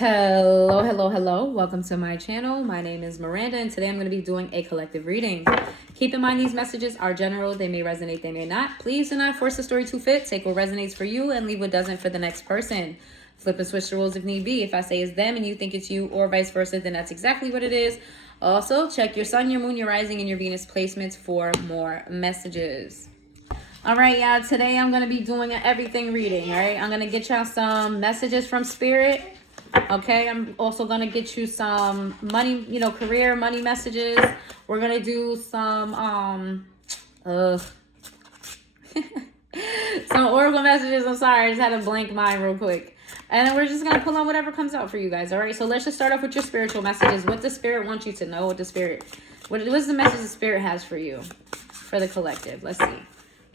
Hello, hello, hello. Welcome to my channel. My name is Miranda, and today I'm going to be doing a collective reading. Keep in mind these messages are general. They may resonate, they may not. Please do not force the story to fit. Take what resonates for you and leave what doesn't for the next person. Flip and switch the roles if need be. If I say it's them and you think it's you or vice versa, then that's exactly what it is. Also, check your sun, your moon, your rising, and your Venus placements for more messages. All right, y'all. Today I'm going to be doing an everything reading, all right? I'm going to get y'all some messages from Spirit. Okay, I'm also going to get you some money, career money messages. We're going to do some some oracle messages. I'm sorry, I just had a blank mind real quick. And then we're just going to pull on whatever comes out for you guys, all right? So let's just start off with your spiritual messages. What the Spirit wants you to know, what's the message the Spirit has for you, for the collective? Let's see.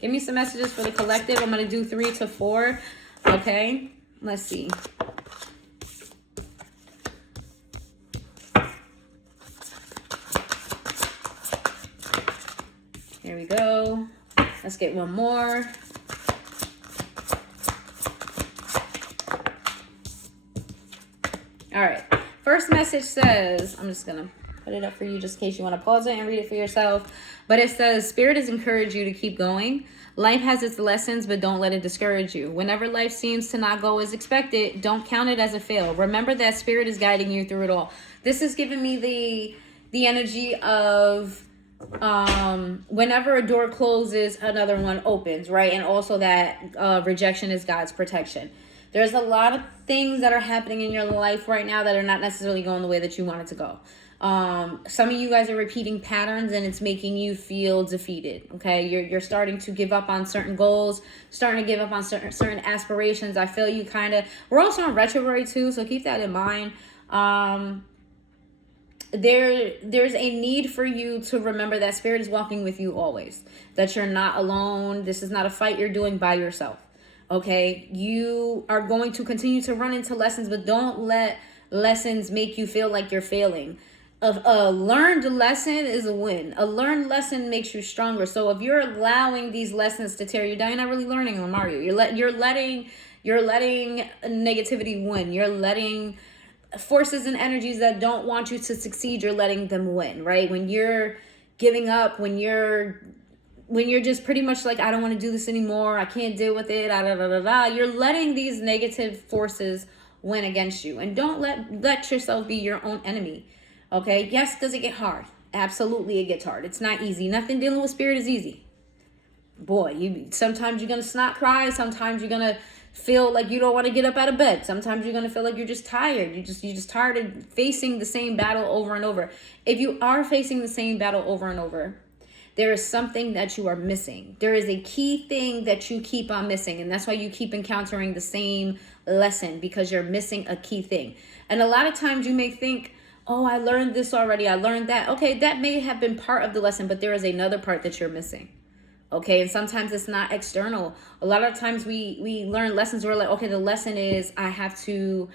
Give me some messages for the collective. I'm going to do 3 to 4, okay? Let's see. Here we go. Let's get one more. All right. First message says, I'm just going to put it up for you just in case you want to pause it and read it for yourself. But it says, Spirit has encouraged you to keep going. Life has its lessons, but don't let it discourage you. Whenever life seems to not go as expected, don't count it as a fail. Remember that Spirit is guiding you through it all. This is giving me the energy of whenever a door closes, another one opens, right? And also that rejection is God's protection. There's a lot of things that are happening in your life right now that are not necessarily going the way that you want it to go. Some of you guys are repeating patterns and it's making you feel defeated. Okay. You're starting to give up on certain goals, starting to give up on certain aspirations. I feel you we're also on retrograde too. So keep that in mind. There's a need for you to remember that Spirit is walking with you always, that you're not alone. This is not a fight you're doing by yourself. Okay. You are going to continue to run into lessons, but don't let lessons make you feel like you're failing. A learned lesson is a win. A learned lesson makes you stronger. So if you're allowing these lessons to tear you down, you're not really learning them, are you? You're letting negativity win. You're letting forces and energies that don't want you to succeed, you're letting them win, right? When you're giving up, when you're just pretty much like, I don't want to do this anymore, I can't deal with it, you're letting these negative forces win against you. And don't let yourself be your own enemy. Okay, yes, does it get hard? Absolutely, it gets hard. It's not easy. Nothing dealing with Spirit is easy. Boy, sometimes you're going to snot cry. Sometimes you're going to feel like you don't want to get up out of bed. Sometimes you're going to feel like you're just tired. You're just tired of facing the same battle over and over. If you are facing the same battle over and over, there is something that you are missing. There is a key thing that you keep on missing. And that's why you keep encountering the same lesson, because you're missing a key thing. And a lot of times you may think, oh, I learned this already. I learned that. Okay, that may have been part of the lesson, but there is another part that you're missing. Okay, and sometimes it's not external. A lot of times we learn lessons. We're like, okay, the lesson is I have to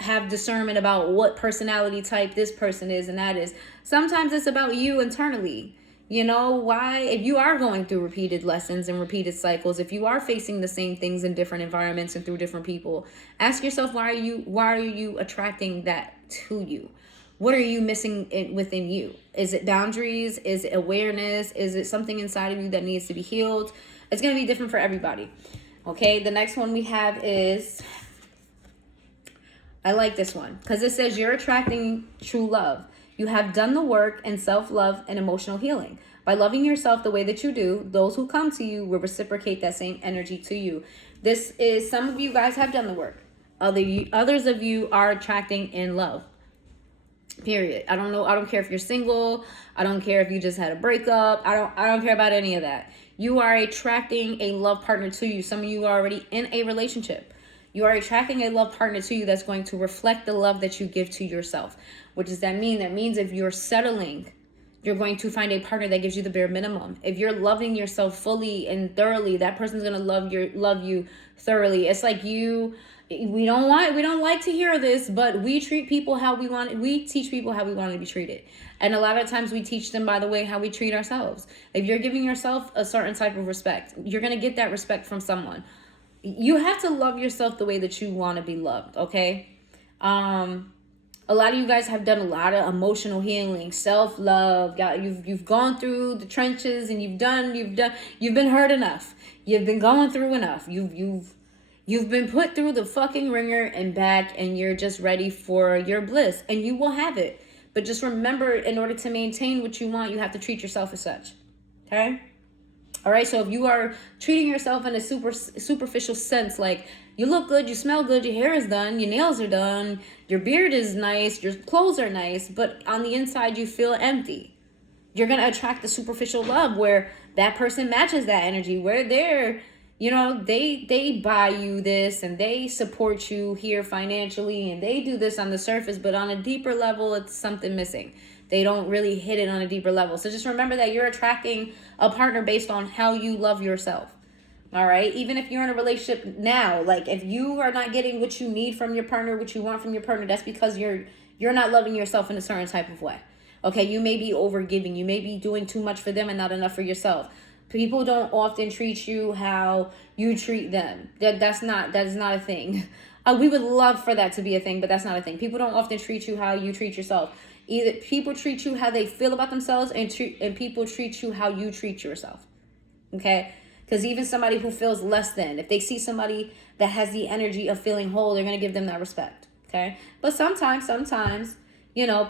have discernment about what personality type this person is and that is. Sometimes it's about you internally. You know why? If you are going through repeated lessons and repeated cycles, if you are facing the same things in different environments and through different people, ask yourself, why are you attracting that to you? What are you missing within you? Is it boundaries? Is it awareness? Is it something inside of you that needs to be healed? It's going to be different for everybody. Okay, the next one we have is, I like this one because it says you're attracting true love. You have done the work in self-love and emotional healing. By loving yourself the way that you do, those who come to you will reciprocate that same energy to you. This is, some of you guys have done the work. Others of you are attracting in love. Period. I don't care if you're single. I don't care if you just had a breakup. I don't care about any of that. You are attracting a love partner to you. Some of you are already in a relationship. You are attracting a love partner to you that's going to reflect the love that you give to yourself. What does that mean? That means if you're settling, you're going to find a partner that gives you the bare minimum. If you're loving yourself fully and thoroughly, that person's going to love you thoroughly. It's like we don't like to hear this, but we teach people how we want to be treated. And a lot of times we teach them by the way how we treat ourselves. If you're giving yourself a certain type of respect, you're going to get that respect from someone. You have to love yourself the way that you want to be loved, okay? A lot of you guys have done a lot of emotional healing, self-love. You've gone through the trenches, and you've been hurt enough. You've been going through enough. You've been put through the fucking ringer and back, and you're just ready for your bliss, and you will have it. But just remember, in order to maintain what you want, you have to treat yourself as such. Okay? All right, so if you are treating yourself in a superficial sense, like you look good, you smell good, your hair is done, your nails are done, your beard is nice, your clothes are nice, but on the inside you feel empty, you're going to attract the superficial love where that person matches that energy, where they're, they buy you this and they support you here financially and they do this on the surface, but on a deeper level, it's something missing. They don't really hit it on a deeper level. So just remember that you're attracting a partner based on how you love yourself. All right. Even if you're in a relationship now, like if you are not getting what you need from your partner, what you want from your partner, that's because you're not loving yourself in a certain type of way. Okay. You may be overgiving. You may be doing too much for them and not enough for yourself. People don't often treat you how you treat them. That is not a thing. We would love for that to be a thing, but that's not a thing. People don't often treat you how you treat yourself. Either people treat you how they feel about themselves, and people treat you how you treat yourself. Okay? Because even somebody who feels less than, if they see somebody that has the energy of feeling whole, they're going to give them that respect. Okay? But sometimes,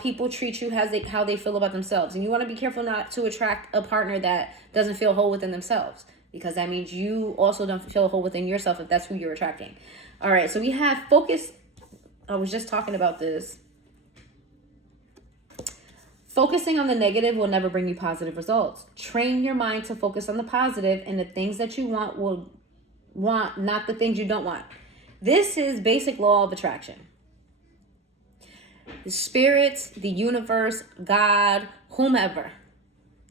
people treat you how they feel about themselves. And you want to be careful not to attract a partner that doesn't feel whole within themselves, because that means you also don't feel whole within yourself if that's who you're attracting. All right, so we have focus. I was just talking about this. Focusing on the negative will never bring you positive results. Train your mind to focus on the positive, and the things that you want, not the things you don't want. This is basic law of attraction. The spirit, the universe, God, whomever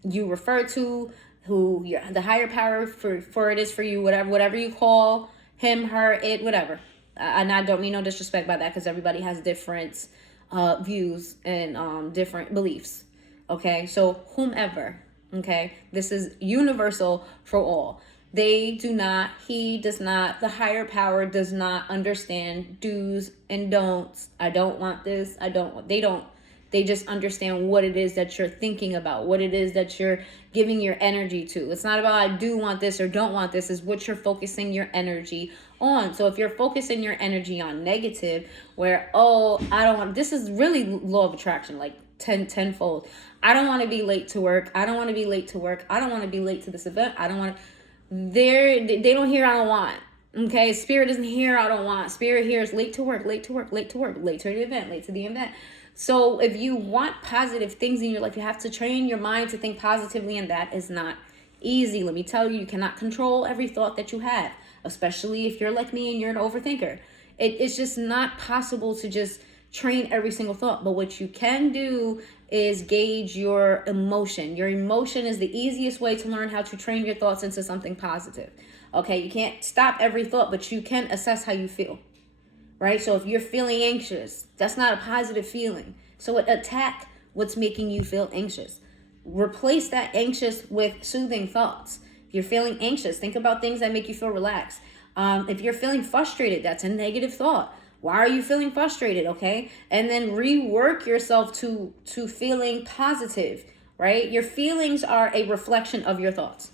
you refer to, the higher power for it is for you, whatever you call him, her, it, whatever. And I don't mean no disrespect by that, because everybody has different views and different beliefs. Okay, so whomever. Okay, this is universal for all. He does not, the higher power does not understand do's and don'ts. I don't want this. They just understand what it is that you're thinking about, what it is that you're giving your energy to. It's not about I do want this or don't want this, is what you're focusing your energy on. So if you're focusing your energy on negative, where, I don't want, this is really law of attraction, like tenfold. I don't want to be late to work. I don't want to be late to work. I don't want to be late to this event. I don't want to, they don't hear I don't want. Okay, spirit doesn't hear I don't want. Spirit hears late to work, late to work, late to work, late to the event, late to the event. So if you want positive things in your life, you have to train your mind to think positively, and that is not easy. Let me tell you, you cannot control every thought that you have, especially if you're like me and you're an overthinker. It's just not possible to just train every single thought. But what you can do is gauge your emotion. Your emotion is the easiest way to learn how to train your thoughts into something positive. Okay, you can't stop every thought, but you can assess how you feel. Right? So if you're feeling anxious, that's not a positive feeling. So attack what's making you feel anxious. Replace that anxious with soothing thoughts. If you're feeling anxious, think about things that make you feel relaxed. If you're feeling frustrated, that's a negative thought. Why are you feeling frustrated? Okay. And then rework yourself to feeling positive, right? Your feelings are a reflection of your thoughts.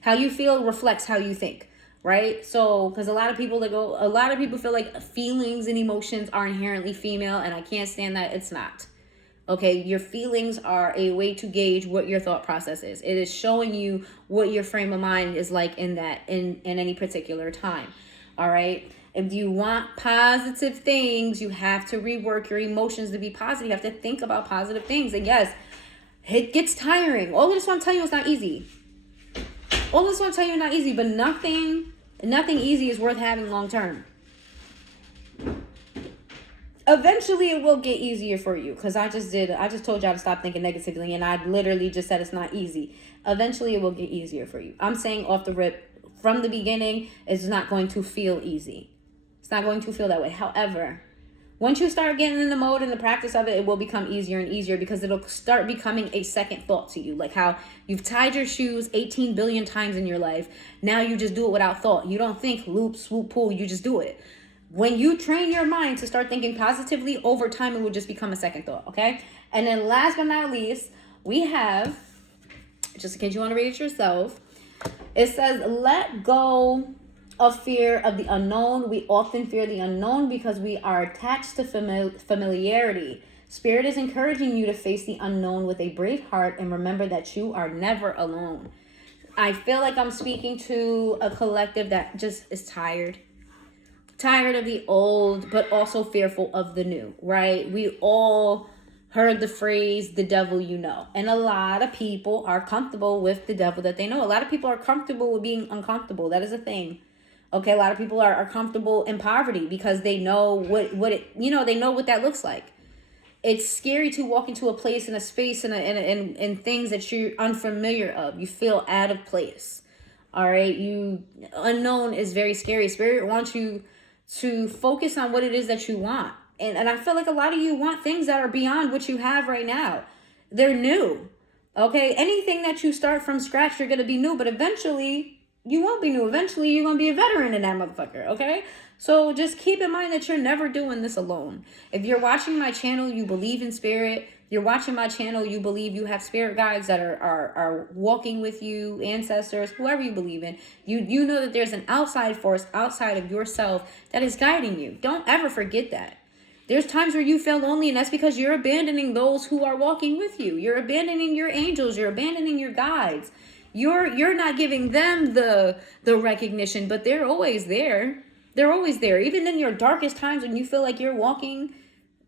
How you feel reflects how you think. Right? So, because a lot of people feel like feelings and emotions are inherently female, and I can't stand that. It's not. Okay, your feelings are a way to gauge what your thought process is. It is showing you what your frame of mind is like in any particular time. All right. If you want positive things, you have to rework your emotions to be positive. You have to think about positive things. And yes, it gets tiring. All I just want to tell you, it's not easy. All this want to tell you not easy, but nothing easy is worth having long term. Eventually it will get easier for you, because I just told y'all to stop thinking negatively, and I literally just said it's not easy. Eventually it will get easier for you. I'm saying off the rip, from the beginning, it's not going to feel easy. It's not going to feel that way. However, once you start getting in the mode and the practice of it, it will become easier and easier, because it'll start becoming a second thought to you. Like how you've tied your shoes 18 billion times in your life. Now you just do it without thought. You don't think loop, swoop, pull. You just do it. When you train your mind to start thinking positively, over time it will just become a second thought, okay? And then last but not least, we have, just in case you want to read it yourself, it says, let go of fear of the unknown. We often fear the unknown because we are attached to familiarity. Spirit is encouraging you to face the unknown with a brave heart and remember that you are never alone. I feel like I'm speaking to a collective that just is tired of the old, but also fearful of the new, right? We all heard the phrase, the devil you know. And a lot of people are comfortable with the devil that they know. A lot of people are comfortable with being uncomfortable. That is a thing. Okay, a lot of people are comfortable in poverty because they know what it, they know what that looks like. It's scary to walk into a place, in a space, and things that you're unfamiliar of. You feel out of place. All right, unknown is very scary. Spirit wants you to focus on what it is that you want. And I feel like a lot of you want things that are beyond what you have right now. They're new. Okay, anything that you start from scratch, you're going to be new, but eventually you won't be new. Eventually you're going to be a veteran in that motherfucker, okay? So just keep in mind that you're never doing this alone. If you're watching my channel, you believe in spirit. You're watching my channel, you believe you have spirit guides that are walking with you, ancestors, whoever you believe in. You know that there's an outside force outside of yourself that is guiding you. Don't ever forget that. There's times where you feel lonely, and that's because you're abandoning those who are walking with you. You're abandoning your angels. You're abandoning your guides. You're not giving them the recognition, but they're always there. They're always there. Even in your darkest times when you feel like you're walking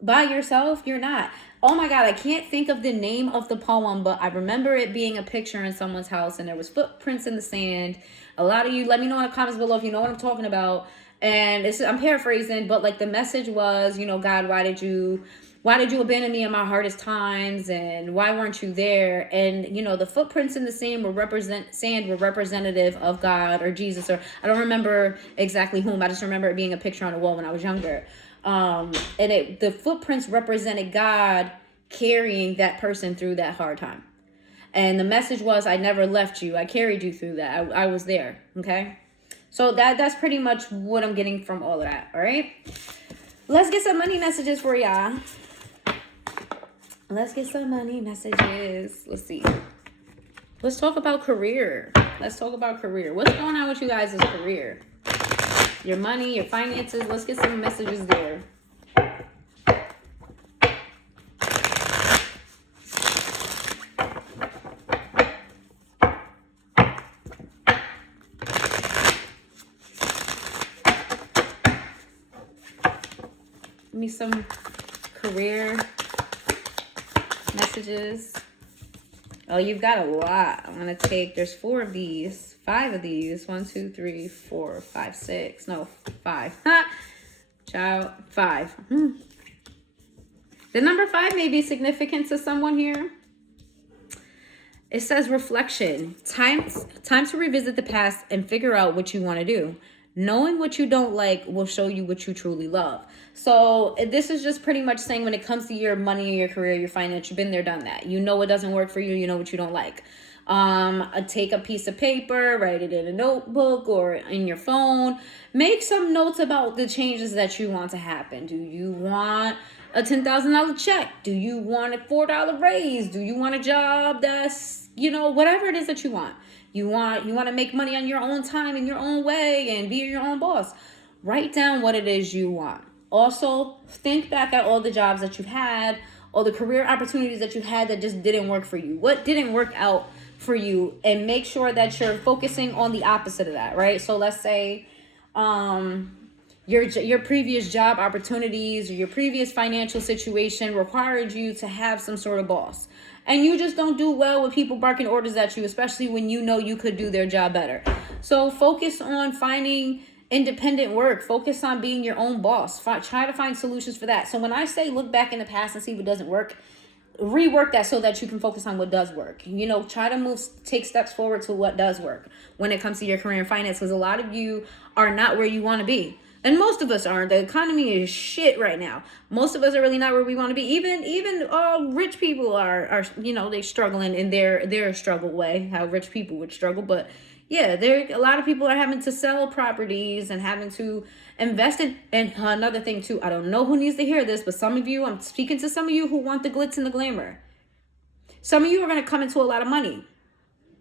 by yourself, you're not. Oh my God, I can't think of the name of the poem, but I remember it being a picture in someone's house and there was footprints in the sand. A lot of you, let me know in the comments below if you know what I'm talking about. And I'm paraphrasing, but like the message was, God, why did you abandon me in my hardest times, and why weren't you there? And the footprints in the sand were representative of God or Jesus, or I don't remember exactly whom. I just remember it being a picture on the wall when I was younger. And the footprints represented God carrying that person through that hard time. And the message was, I never left you. I carried you through that. I was there. Okay. So that's pretty much what I'm getting from all of that. All right. Let's get some money messages for y'all. Let's get some money messages. Let's see. Let's talk about career. What's going on with you guys' career? Your money, your finances. Let's get some messages there. Give me some career messages. Oh, you've got a lot. I'm going to take, there's 5 of these. 1, 2, 3, 4, 5, 6. No, 5. Child, 5. The number 5 may be significant to someone here. It says reflection. Time to revisit the past and figure out what you want to do. Knowing what you don't like will show you what you truly love. So this is just pretty much saying when it comes to your money, your career, your finance, you've been there, done that. You know what doesn't work for you. You know what you don't like. Take a piece of paper, write it in a notebook or in your phone. Make some notes about the changes that you want to happen. Do you want a $10,000 check? Do you want a $4 raise? Do you want a job that's, whatever it is that you want? You want to make money on your own time in your own way and be your own boss. Write down what it is you want. Also, think back at all the jobs that you've had, all the career opportunities that you had that just didn't work for you. What didn't work out for you? And make sure that you're focusing on the opposite of that, right? So let's say your previous job opportunities or your previous financial situation required you to have some sort of boss. And you just don't do well with people barking orders at you, especially when you know you could do their job better. So focus on finding independent work. Focus on being your own boss. Try to find solutions for that. So when I say look back in the past and see what doesn't work, rework that so that you can focus on what does work. Try to take steps forward to what does work when it comes to your career and finance, because a lot of you are not where you want to be. And most of us aren't. The economy is shit right now. Most of us are really not where we want to be. Even rich people are they're struggling in their struggle way, how rich people would struggle. But Yeah, there a lot of people are having to sell properties and having to invest in. And another thing too, I don't know who needs to hear this, but some of you, I'm speaking to some of you who want the glitz and the glamour. Some of you are going to come into a lot of money.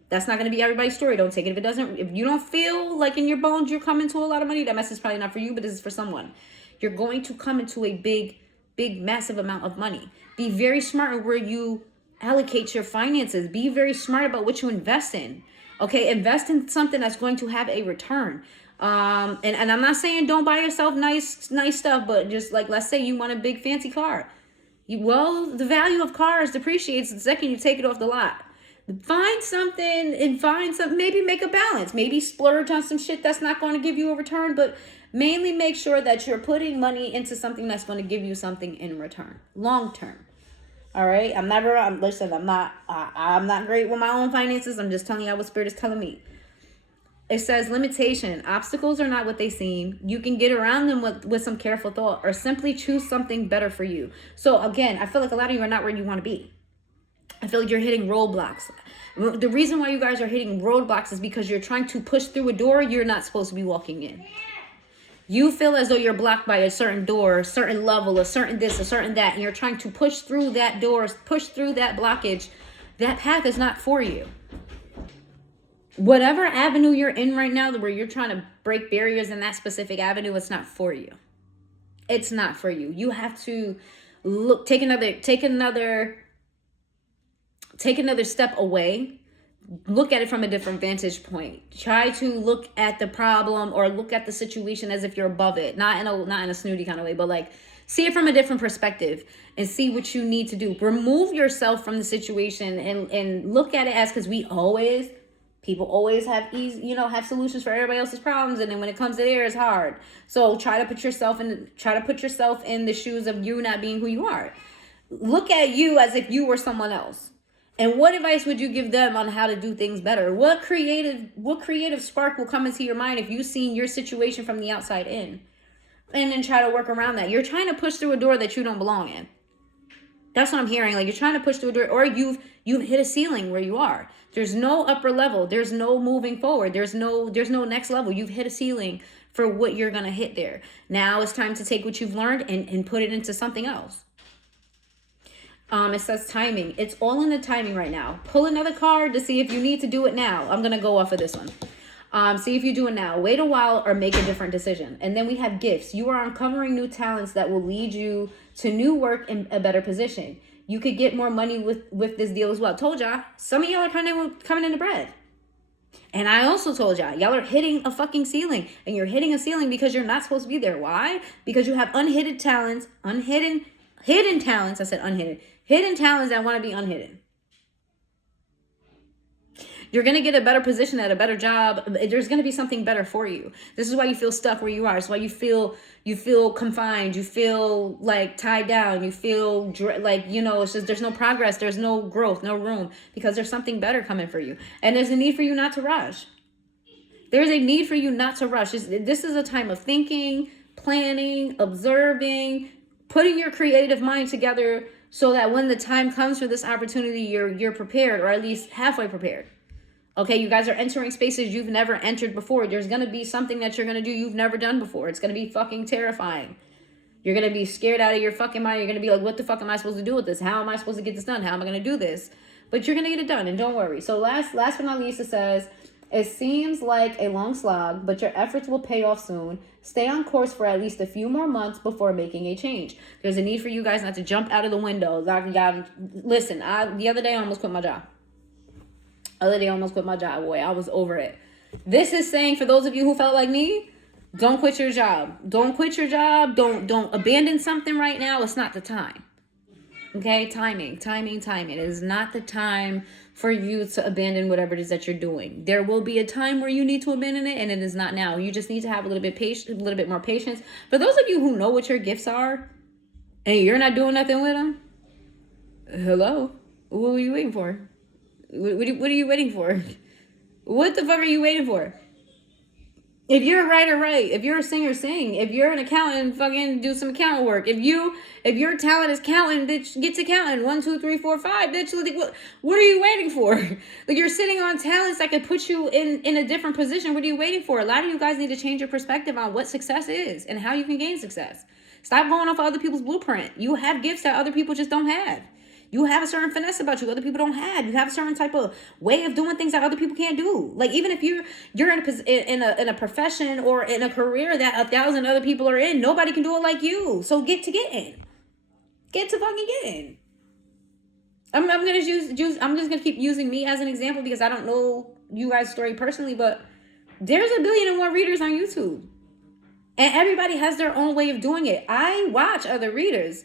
That's not going to be everybody's story. Don't take it if it doesn't. If you don't feel like in your bones you're coming to a lot of money, that message is probably not for you, but this is for someone. You're going to come into a big, massive amount of money. Be very smart where you allocate your finances. Be very smart about what you invest in. Okay, invest in something that's going to have a return. And I'm not saying don't buy yourself nice stuff, but just like, let's say you want a big fancy car. The value of cars depreciates the second you take it off the lot. Find something, maybe make a balance. Maybe splurge on some shit that's not going to give you a return, but mainly make sure that you're putting money into something that's going to give you something in return, long term. All right, I'm not great with my own finances. I'm just telling you what Spirit is telling me. It says limitation. Obstacles are not what they seem. You can get around them with some careful thought, or simply choose something better for you. So again, I feel like a lot of you are not where you want to be. I feel like you're hitting roadblocks. The reason why you guys are hitting roadblocks is because you're trying to push through a door you're not supposed to be walking in. You feel as though you're blocked by a certain door, a certain level, a certain this, a certain that, and you're trying to push through that door, push through that blockage. That path is not for you. Whatever avenue you're in right now, where you're trying to break barriers in that specific avenue, it's not for you. It's not for you. You have to take another step away. Look at it from a different vantage point. Try to look at the problem or look at the situation as if you're above it. Not in a snooty kind of way, but like see it from a different perspective and see what you need to do. Remove yourself from the situation and look at it as, because people always have have solutions for everybody else's problems, and then when it comes to theirs, it's hard. So try to put yourself in the shoes of you not being who you are. Look at you as if you were someone else. And what advice would you give them on how to do things better? What creative spark will come into your mind if you've seen your situation from the outside in? And then try to work around that. You're trying to push through a door that you don't belong in. That's what I'm hearing. Like, you're trying to push through a door, or you've hit a ceiling where you are. There's no upper level. There's no moving forward. There's no next level. You've hit a ceiling for what you're going to hit there. Now it's time to take what you've learned and put it into something else. It says timing. It's all in the timing right now. Pull another card to see if you need to do it now. I'm going to go off of this one. See if you do it now. Wait a while or make a different decision. And then we have gifts. You are uncovering new talents that will lead you to new work in a better position. You could get more money with this deal as well. Told y'all, some of y'all are kind of coming into bread. And I also told y'all are hitting a fucking ceiling. And you're hitting a ceiling because you're not supposed to be there. Why? Because you have hidden talents. I said unhidden. Hidden talents that want to be unhidden. You're going to get a better position at a better job. There's going to be something better for you. This is why you feel stuck where you are. It's why you feel confined. You feel like tied down. You feel like, it's just, there's no progress. There's no growth, no room, because there's something better coming for you. And there's a need for you not to rush. There's a need for you not to rush. This is a time of thinking, planning, observing, putting your creative mind together so that when the time comes for this opportunity, you're prepared, or at least halfway prepared. Okay, you guys are entering spaces you've never entered before. There's going to be something that you're going to do you've never done before. It's going to be fucking terrifying. You're going to be scared out of your fucking mind. You're going to be like, what the fuck am I supposed to do with this? How am I supposed to get this done? How am I going to do this? But you're going to get it done, and don't worry. So last but not least, it says, it seems like a long slog, but your efforts will pay off soon. Stay on course for at least a few more months before making a change. There's a need for you guys not to jump out of the window. Listen, the other day I almost quit my job. Boy. I was over it. This is saying, for those of you who felt like me, don't quit your job. Don't quit your job. Don't abandon something right now. It's not the time. Okay? Timing. It is not the time for you to abandon whatever it is that you're doing. There will be a time where you need to abandon it, and it is not now. You just need to have a little bit more patience. For those of you who know what your gifts are, and you're not doing nothing with them, hello? What are you waiting for? What are you waiting for? What the fuck are you waiting for? If you're a writer, write. If you're a singer, sing. If you're an accountant, fucking do some accountant work. If your talent is counting, bitch, get to counting. 1, 2, 3, 4, 5, bitch. Like, what are you waiting for? Like, you're sitting on talents that could put you in a different position. What are you waiting for? A lot of you guys need to change your perspective on what success is and how you can gain success. Stop going off of other people's blueprint. You have gifts that other people just don't have. You have a certain finesse about you other people don't have. You have a certain type of way of doing things that other people can't do. Like, even if you're in a profession or in a career that 1,000 other people are in, nobody can do it like you. So get in. Get to fucking get in. I'm just gonna keep using me as an example because I don't know you guys' story personally, but there's 1,000,000,001 readers on YouTube. And everybody has their own way of doing it. I watch other readers.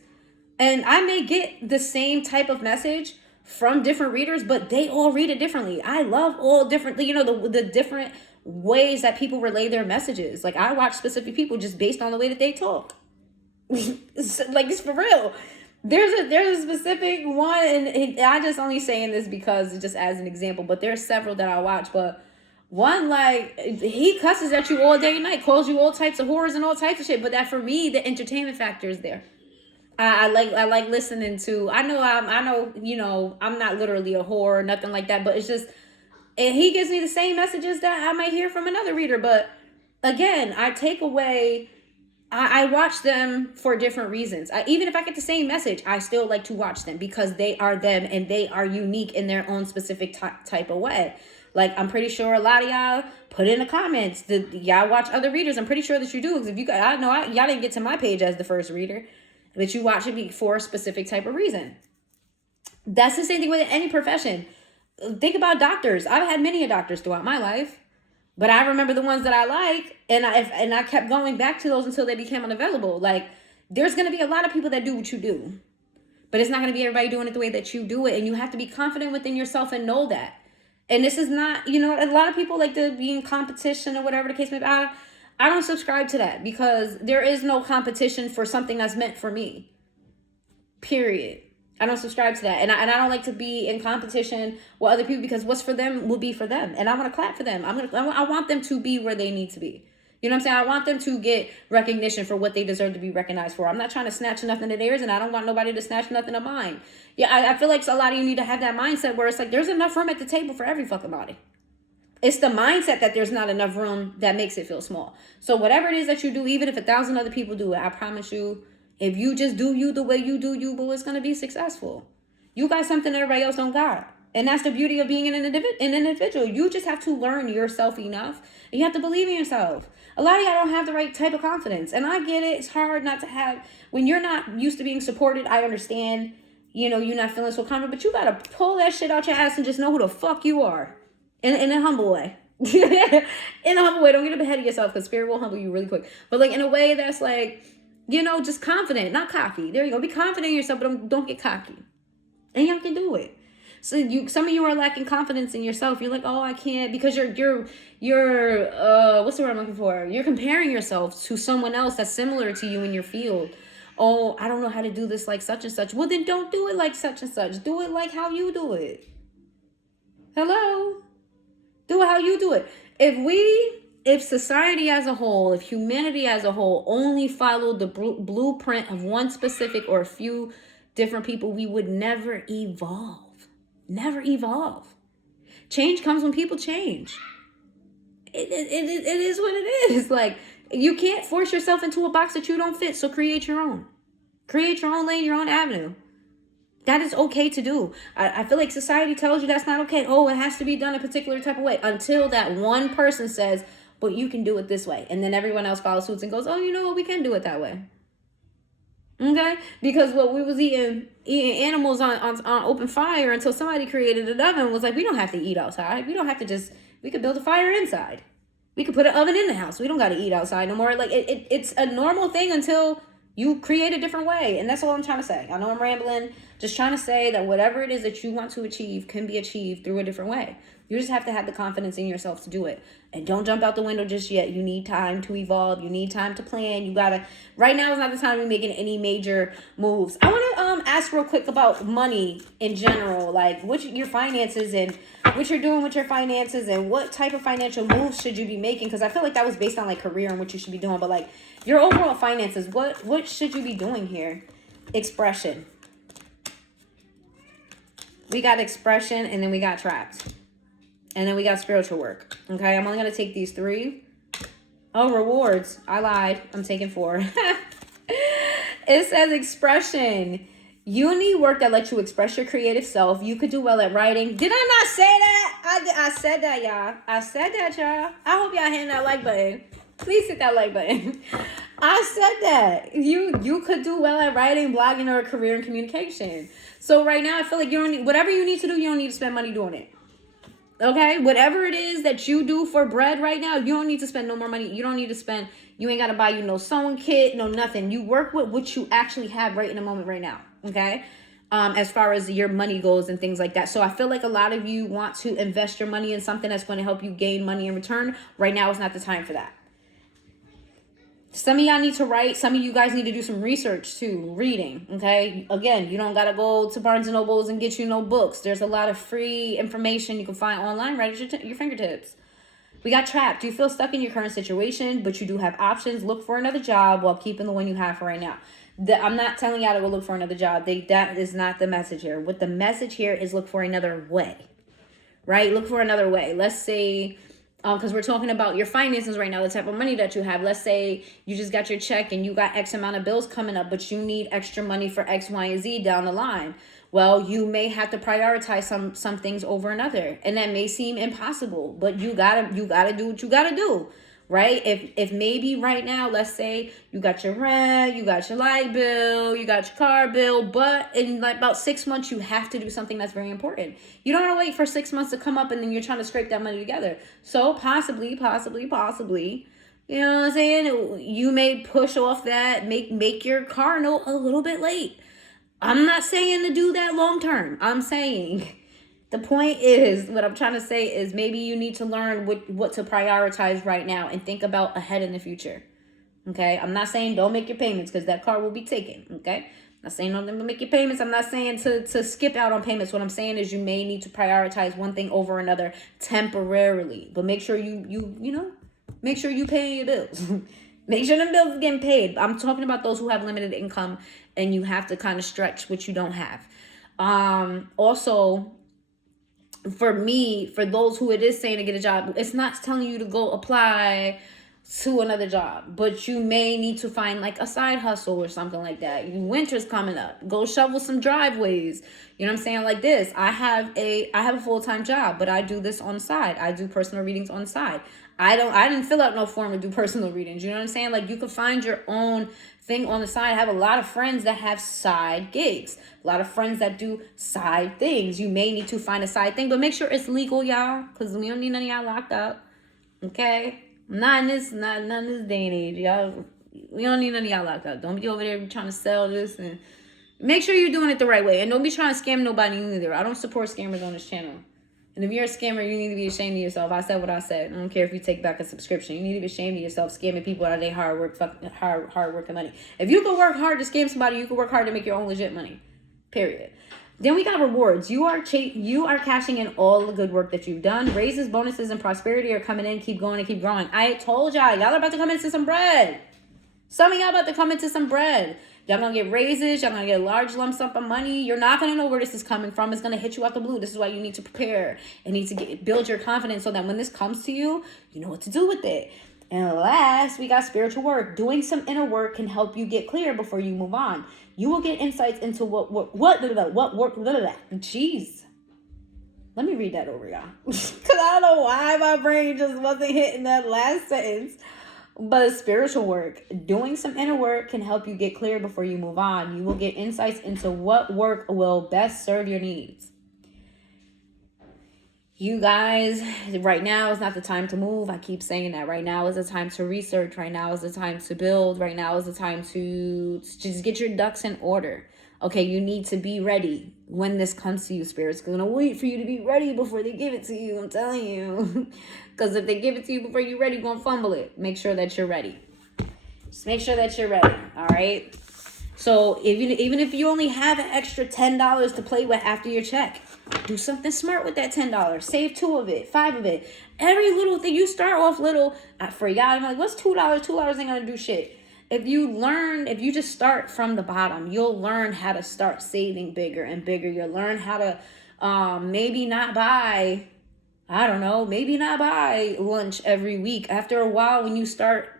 And I may get the same type of message from different readers, but they all read it differently. I love all differently, the different ways that people relay their messages. Like, I watch specific people just based on the way that they talk. Like, it's for real. There's a specific one, and I just only saying this because just as an example, but there's several that I watch. But one, like, he cusses at you all day and night, calls you all types of horrors and all types of shit. But that, for me, the entertainment factor is there. I like listening to. I know I'm not literally a whore or nothing like that, but it's just, and he gives me the same messages that I might hear from another reader. But again, I take away. I watch them for different reasons. Even if I get the same message, I still like to watch them because they are them and they are unique in their own specific type of way. Like, I'm pretty sure a lot of y'all put in the comments that y'all watch other readers. I'm pretty sure that you do, because if you guys, I know y'all didn't get to my page as the first reader. But you watch it for a specific type of reason. That's the same thing with any profession. Think about doctors. I've had many doctors throughout my life, but I remember the ones that I like, and I kept going back to those until they became unavailable. Like, there's going to be a lot of people that do what you do, but it's not going to be everybody doing it the way that you do it, and you have to be confident within yourself and know that. And this is not, a lot of people like to be in competition or whatever the case may be. I don't subscribe to that because there is no competition for something that's meant for me. Period. I don't subscribe to that. And I don't like to be in competition with other people because what's for them will be for them. And I want to clap for them. I want them to be where they need to be. You know what I'm saying? I want them to get recognition for what they deserve to be recognized for. I'm not trying to snatch nothing of theirs, and I don't want nobody to snatch nothing of mine. Yeah, I feel like a lot of you need to have that mindset where it's like there's enough room at the table for every fucking body. It's the mindset that there's not enough room that makes it feel small. So whatever it is that you do, even if 1,000 other people do it, I promise you, if you just do you the way you do you, boo, it's going to be successful. You got something that everybody else don't got. And that's the beauty of being an individual. You just have to learn yourself enough. And you have to believe in yourself. A lot of y'all don't have the right type of confidence. And I get it. It's hard not to have. When you're not used to being supported, I understand, you're not feeling so confident. But you got to pull that shit out your ass and just know who the fuck you are. In a humble way. In a humble way. Don't get up ahead of yourself because spirit will humble you really quick. But like in a way that's like, just confident, not cocky. There you go. Be confident in yourself, but don't get cocky. And y'all can do it. So some of you are lacking confidence in yourself. You're like, oh, I can't, because you're what's the word I'm looking for? You're comparing yourself to someone else that's similar to you in your field. Oh, I don't know how to do this like such and such. Well, then don't do it like such and such. Do it like how you do it. Hello? Do it how you do it. If society as a whole, if humanity as a whole only followed the blueprint of one specific or a few different people, we would never evolve. Never evolve. Change comes when people change. It is what it is. Like, you can't force yourself into a box that you don't fit, so create your own. Create your own lane, your own avenue. That is okay to do. I feel like society tells you that's not okay. Oh, it has to be done a particular type of way until that one person says, but you can do it this way. And then everyone else follows suit and goes, oh, you know what? We can do it that way. Okay? Because what we was eating animals on open fire until somebody created an oven was like, we don't have to eat outside. We don't have to we could build a fire inside. We could put an oven in the house. We don't got to eat outside no more. Like it's a normal thing until you create a different way. And that's all I'm trying to say. I know I'm rambling. Just trying to say that whatever it is that you want to achieve can be achieved through a different way. You just have to have the confidence in yourself to do it. And don't jump out the window just yet. You need time to evolve. You need time to plan. You gotta, right now is not the time to be making any major moves. I want to ask real quick about money in general, like what your finances and what you're doing with your finances and what type of financial moves should you be making, because I feel like that was based on like career and what you should be doing, but like your overall finances, what should you be doing here? Expression. We got expression, and then we got trapped. And then we got spiritual work. Okay, I'm only going to take these 3. Oh, rewards. I lied. I'm taking 4. It says expression. You need work that lets you express your creative self. You could do well at writing. Did I not say that? I said that, y'all. I said that, y'all. I hope y'all hitting that like button. Please hit that like button. I said that. You could do well at writing, blogging, or a career in communication. So right now, I feel like you don't need, whatever you need to do, you don't need to spend money doing it. Okay, whatever it is that you do for bread right now, you don't need to spend no more money. You don't need to spend, you ain't got to buy you no sewing kit, no nothing. You work with what you actually have right in the moment right now, okay? As far as your money goes and things like that. So I feel like a lot of you want to invest your money in something that's going to help you gain money in return. Right now is not the time for that. Some of y'all need to write. Some of you guys need to do some research too, reading, okay? Again, you don't got to go to Barnes & Nobles and get you no books. There's a lot of free information you can find online right at your fingertips. We got trapped. You feel stuck in your current situation, but you do have options. Look for another job while keeping the one you have for right now. I'm not telling y'all to go look for another job. That is not the message here. What the message here is, look for another way, right? Look for another way. Let's say... because we're talking about your finances right now, the type of money that you have. Let's say you just got your check and you got X amount of bills coming up, but you need extra money for X, Y, and Z down the line. Well, you may have to prioritize some things over another, and that may seem impossible, but you gotta do what you gotta do, right? If maybe right now, let's say you got your rent, you got your light bill, you got your car bill, but in like about 6 months, you have to do something that's very important. You don't want to wait for 6 months to come up and then you're trying to scrape that money together. So possibly, you know what I'm saying? You may push off that, make your car note a little bit late. I'm not saying to do that long term. I'm saying the point is, what I'm trying to say is maybe you need to learn what to prioritize right now and think about ahead in the future. Okay? I'm not saying don't make your payments because that car will be taken. Okay? I'm not saying don't make your payments. I'm not saying to skip out on payments. What I'm saying is you may need to prioritize one thing over another temporarily. But make sure make sure you pay your bills. Make sure them bills are getting paid. I'm talking about those who have limited income and you have to kind of stretch what you don't have. Also, for me, for those who it is saying to get a job, it's not telling you to go apply to another job, but you may need to find like a side hustle or something like that. Winter's coming up. Go shovel some driveways. You know what I'm saying? Like this. I have a full-time job, but I do this on the side. I do personal readings on the side. I didn't fill out no form to do personal readings. You know what I'm saying? Like you could find your own thing on the side. I have a lot of friends that have side gigs. A lot of friends that do side things. You may need to find a side thing, but make sure it's legal, y'all, because we don't need none of y'all locked up. Okay? Not in this day and age, y'all. We don't need none of y'all locked up. Don't be over there trying to sell this, and make sure you're doing it the right way. And don't be trying to scam nobody either. I don't support scammers on this channel. And if you're a scammer, you need to be ashamed of yourself. I said what I said. I don't care if you take back a subscription. You need to be ashamed of yourself scamming people out of their hard working money. If you can work hard to scam somebody, you can work hard to make your own legit money. Period. Then we got rewards. You are cashing in all the good work that you've done. Raises, bonuses, and prosperity are coming in. Keep going and keep growing. I told y'all are about to come into some bread. Some of y'all about to come into some bread. Y'all gonna get raises. Y'all gonna get a large lump sum of money. You're not gonna know where this is coming from. It's gonna hit you out the blue. This is why you need to prepare and need to build your confidence so that when this comes to you, you know what to do with it. And last, we got spiritual work. Doing some inner work can help you get clear before you move on. You will get insights into what work. Jeez. Let me read that over, y'all. Because I don't know why my brain just wasn't hitting that last sentence. But spiritual work, doing some inner work can help you get clear before you move on. You will get insights into what work will best serve your needs. You guys, right now is not the time to move. I keep saying that. Right now is the time to research. Right now is the time to build. Right now is the time to just get your ducks in order. Okay, you need to be ready when this comes to you. Spirit's going to wait for you to be ready before they give it to you. I'm telling you. Because if they give it to you before you're ready, you're going to fumble it. Make sure that you're ready. Just make sure that you're ready. All right? So even if you only have an extra $10 to play with after your check, do something smart with that $10. Save 2 of it, 5 of it. Every little thing, you start off little. For y'all, I'm like, what's $2? $2 ain't gonna do shit. If you just start from the bottom, you'll learn how to start saving bigger and bigger. You'll learn how to maybe not buy lunch every week. After a while, when you start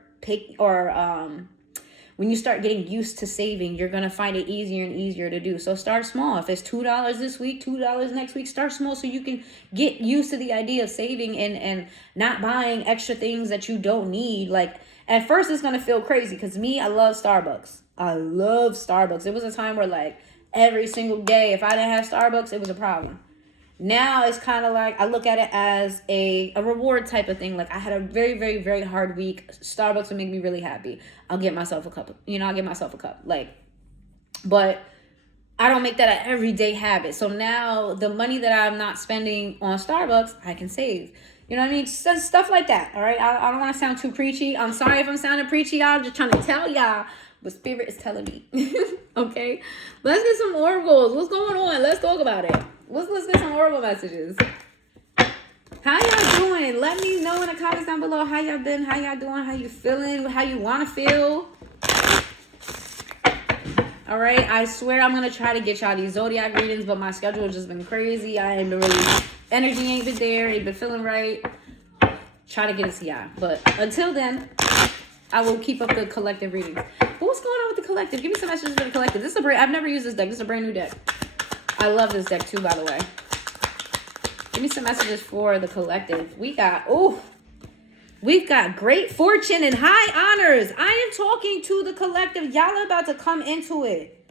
when you start getting used to saving, you're going to find it easier and easier to do. So start small. If it's $2 this week, $2 next week, start small so you can get used to the idea of saving and not buying extra things that you don't need. Like, at first it's going to feel crazy because I love Starbucks. I love Starbucks. It was a time where, like, every single day, if I didn't have Starbucks, it was a problem. Now it's kind of like I look at it as a reward type of thing. Like, I had a very, very, very hard week. Starbucks would make me really happy. I'll get myself a cup. I'll get myself a cup. Like, but I don't make that an everyday habit. So now the money that I'm not spending on Starbucks, I can save. You know what I mean? Stuff like that. All right. I don't want to sound too preachy. I'm sorry if I'm sounding preachy. I'm just trying to tell y'all what Spirit is telling me. Okay. Let's get some oracles. What's going on? Let's talk about it. Let's get some oracle messages. How y'all doing? Let me know in the comments down below how y'all been, how y'all doing, how you feeling, how you want to feel. All right, I swear I'm going to try to get y'all these zodiac readings, but my schedule has just been crazy. I ain't been really, energy ain't been there, ain't been feeling right. Try to get it to y'all. But until then, I will keep up the collective readings. But what's going on with the collective? Give me some messages for the collective. I've never used this deck. This is a brand new deck. I love this deck too, by the way. Give me some messages for the collective. We've got great fortune and high honors. I am talking to the collective. Y'all about to come into it.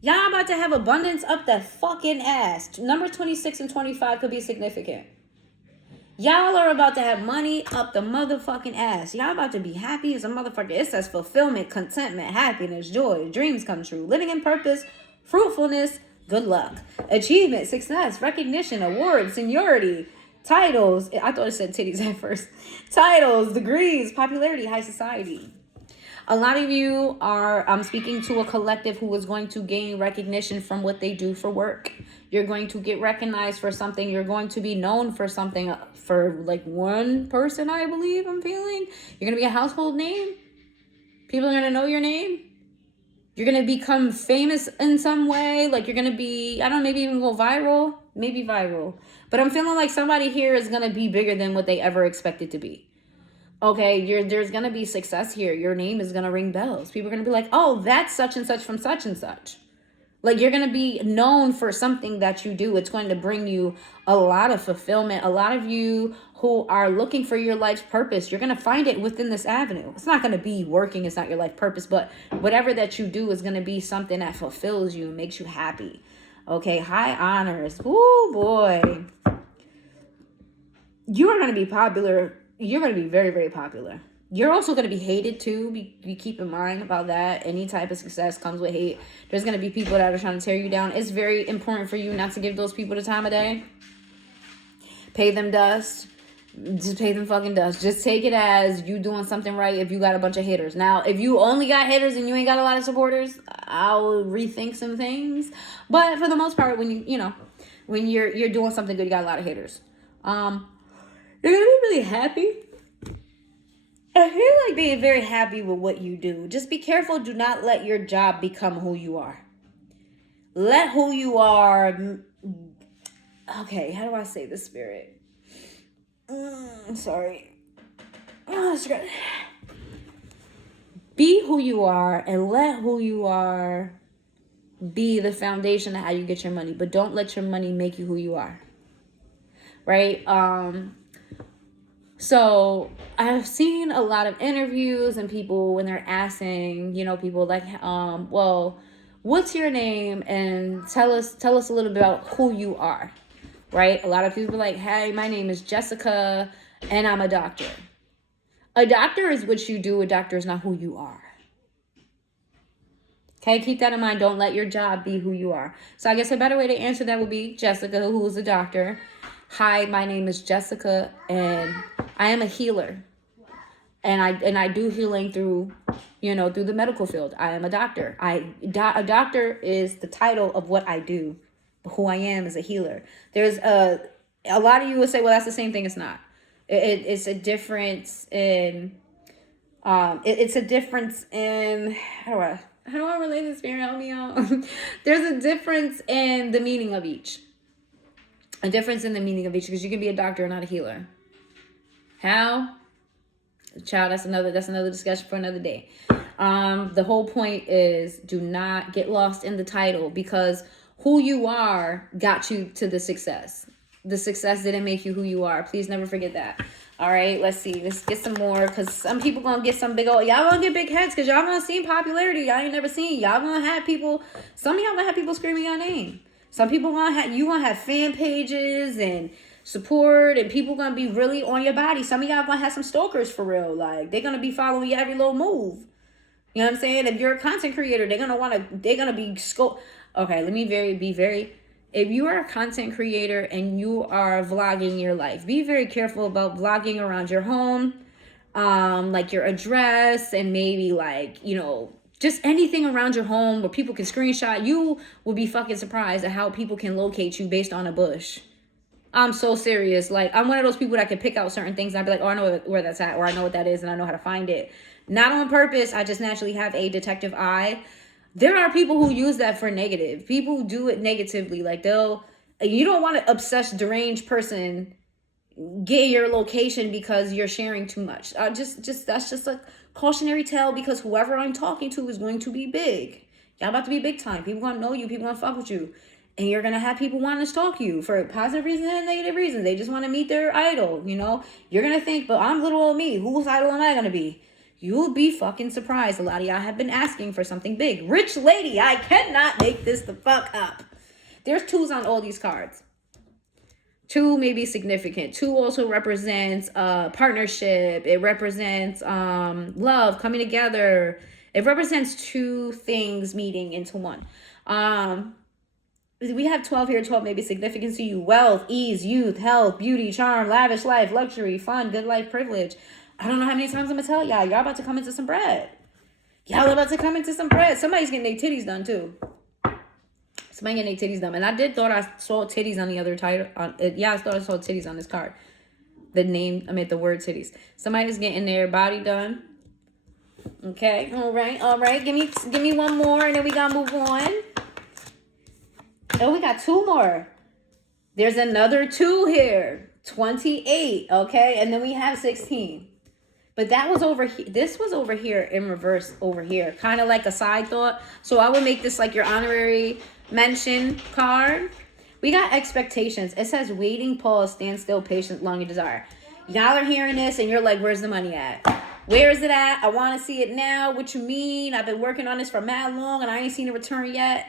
Y'all about to have abundance up the fucking ass. Number 26 and 25 could be significant. Y'all are about to have money up the motherfucking ass. Y'all about to be happy as a motherfucker. It says fulfillment, contentment, happiness, joy, dreams come true, living in purpose, fruitfulness, good luck, achievement, success, recognition, awards, seniority, titles. I thought it said titties at first. Titles, degrees, popularity, high society. A lot of you I'm speaking to a collective who is going to gain recognition from what they do for work. You're going to get recognized for something. You're going to be known for something, for like one person, I believe I'm feeling. You're going to be a household name. People are going to know your name. You're going to become famous in some way. Like, you're going to be, I don't know, maybe even go viral. Maybe viral. But I'm feeling like somebody here is going to be bigger than what they ever expected to be. Okay, there's going to be success here. Your name is going to ring bells. People are going to be like, oh, that's such and such from such and such. Like, you're going to be known for something that you do. It's going to bring you a lot of fulfillment. A lot of you who are looking for your life's purpose, you're going to find it within this avenue. It's not going to be working. It's not your life purpose. But whatever that you do is going to be something that fulfills you, makes you happy. Okay, high honors. Ooh, boy. You are going to be popular. You're going to be very, very popular. You're also going to be hated too. Be keep in mind about that. Any type of success comes with hate. There's going to be people that are trying to tear you down. It's very important for you not to give those people the time of day. Pay them dust. Just pay them fucking dust. Just take it as you doing something right if you got a bunch of haters. Now, if you only got haters and you ain't got a lot of supporters, I'll rethink some things. But for the most part, when when you're doing something good, you got a lot of haters. You're going to be really happy. I feel like being very happy with what you do. Just be careful. Do not let your job become who you are. Let who you are. Okay, how do I say this, Spirit? Sorry. Oh, that's good. Be who you are and let who you are be the foundation of how you get your money. But don't let your money make you who you are. Right? So I've seen a lot of interviews and people when they're asking, people like, well, what's your name? And tell us a little bit about who you are, right? A lot of people are like, hey, my name is Jessica and I'm a doctor. A doctor is what you do. A doctor is not who you are. Okay, keep that in mind. Don't let your job be who you are. So I guess a better way to answer that would be Jessica, who is a doctor. Hi, my name is Jessica, and I am a healer. And I do healing through, through the medical field. I am a doctor. A doctor is the title of what I do. But who I am is a healer. There's a lot of you would say, well, that's the same thing. It's not. It's a difference in. It's a difference in how do I relate this? Spirit, help me out. There's a difference in the meaning of each. A difference in the meaning of each, because you can be a doctor and not a healer. How? Child, that's another discussion for another day. The whole point is, do not get lost in the title, because who you are got you to the success. The success didn't make you who you are. Please never forget that. All right, let's see. Let's get some more, because some people going to get some big old... Y'all going to get big heads, because y'all going to see popularity y'all ain't never seen. Y'all going to have people... Some of y'all going to have people screaming your name. Some people going to have fan pages and support, and people going to be really on your body. Some of y'all going to have some stalkers for real. Like, they're going to be following your every little move. You know what I'm saying? If you're a content creator, they're going to be... Okay, let me be very... If you are a content creator and you are vlogging your life, be very careful about vlogging around your home, like your address, and maybe like, just anything around your home where people can screenshot. You will be fucking surprised at how people can locate you based on a bush. I'm so serious. Like, I'm one of those people that can pick out certain things and I'd be like, oh, I know where that's at, or I know what that is and I know how to find it. Not on purpose. I just naturally have a detective eye. There are people who use that for negative. People do it negatively. Like, you don't want to obsess deranged person get your location because you're sharing too much. That's just a cautionary tale, because whoever I'm talking to is going to be big. Y'all about to be big time. People gonna know you. People gonna fuck with you. And you're gonna have people wanting to stalk you for positive reasons and negative reasons. They just want to meet their idol, You're gonna think, but I'm little old me. Whose idol am I gonna be? You'll be fucking surprised. A lot of y'all have been asking for something big. Rich lady, I cannot make this the fuck up. There's 2s on all these cards. 2 may be significant. 2 also represents partnership. It represents love, coming together. It represents 2 things meeting into one. We have 12 here. 12 may be significant to you. Wealth, ease, youth, health, beauty, charm, lavish life, luxury, fun, good life, privilege. I don't know how many times I'm going to tell y'all. Y'all about to come into some bread. Somebody's getting their titties done, too. Somebody getting their titties done. And I thought I saw titties on the other title. I thought I saw titties on this card. The word titties. Somebody's getting their body done. Okay. All right. Give me one more, and then we got to move on. Oh, we got 2 more. There's another 2 here. 28. Okay. And then we have 16. But that was over here. This was over here in reverse over here. Kind of like a side thought. So I would make this like your honorary mention card. We got expectations. It says waiting, pause, stand still, patient, long, and desire. Y'all are hearing this and you're like, where's the money at? Where is it at? I want to see it now. What you mean? I've been working on this for mad long and I ain't seen a return yet.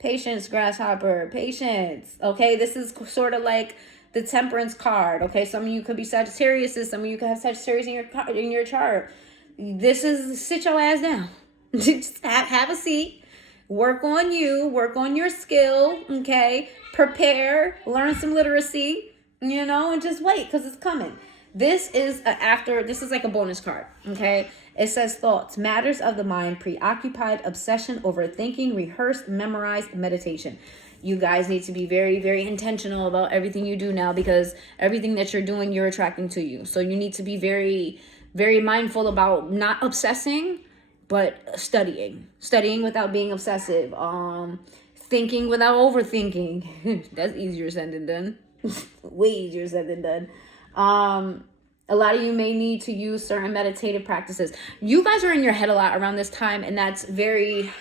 Patience, grasshopper. Patience. Okay, this is sort of like the temperance card. Okay, some of you could be Sagittarius, some of you could have Sagittarius in your chart. This is sit your ass down. Just have a seat. Work on you. Work on your skill. Okay, prepare. Learn some literacy. And just wait, because it's coming. This is like a bonus card. Okay, it says thoughts, matters of the mind, preoccupied, obsession, overthinking, rehearsed, memorized, meditation. You guys need to be very, very intentional about everything you do now, because everything that you're doing, you're attracting to you. So you need to be very, very mindful about not obsessing, but studying without being obsessive. Thinking without overthinking. That's easier said than done. Way easier said than done. A lot of you may need to use certain meditative practices. You guys are in your head a lot around this time, and that's very...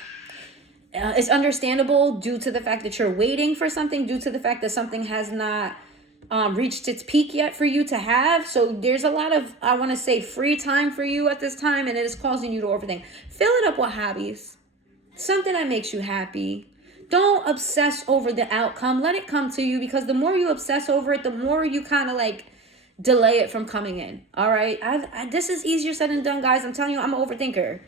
it's understandable due to the fact that you're waiting for something, due to the fact that something has not reached its peak yet for you to have. So there's a lot of, I want to say, free time for you at this time, and it is causing you to overthink. Fill it up with hobbies. Something that makes you happy. Don't obsess over the outcome. Let it come to you, because the more you obsess over it, the more you kind of like delay it from coming in. All right. This is easier said than done, guys. I'm telling you, I'm an overthinker.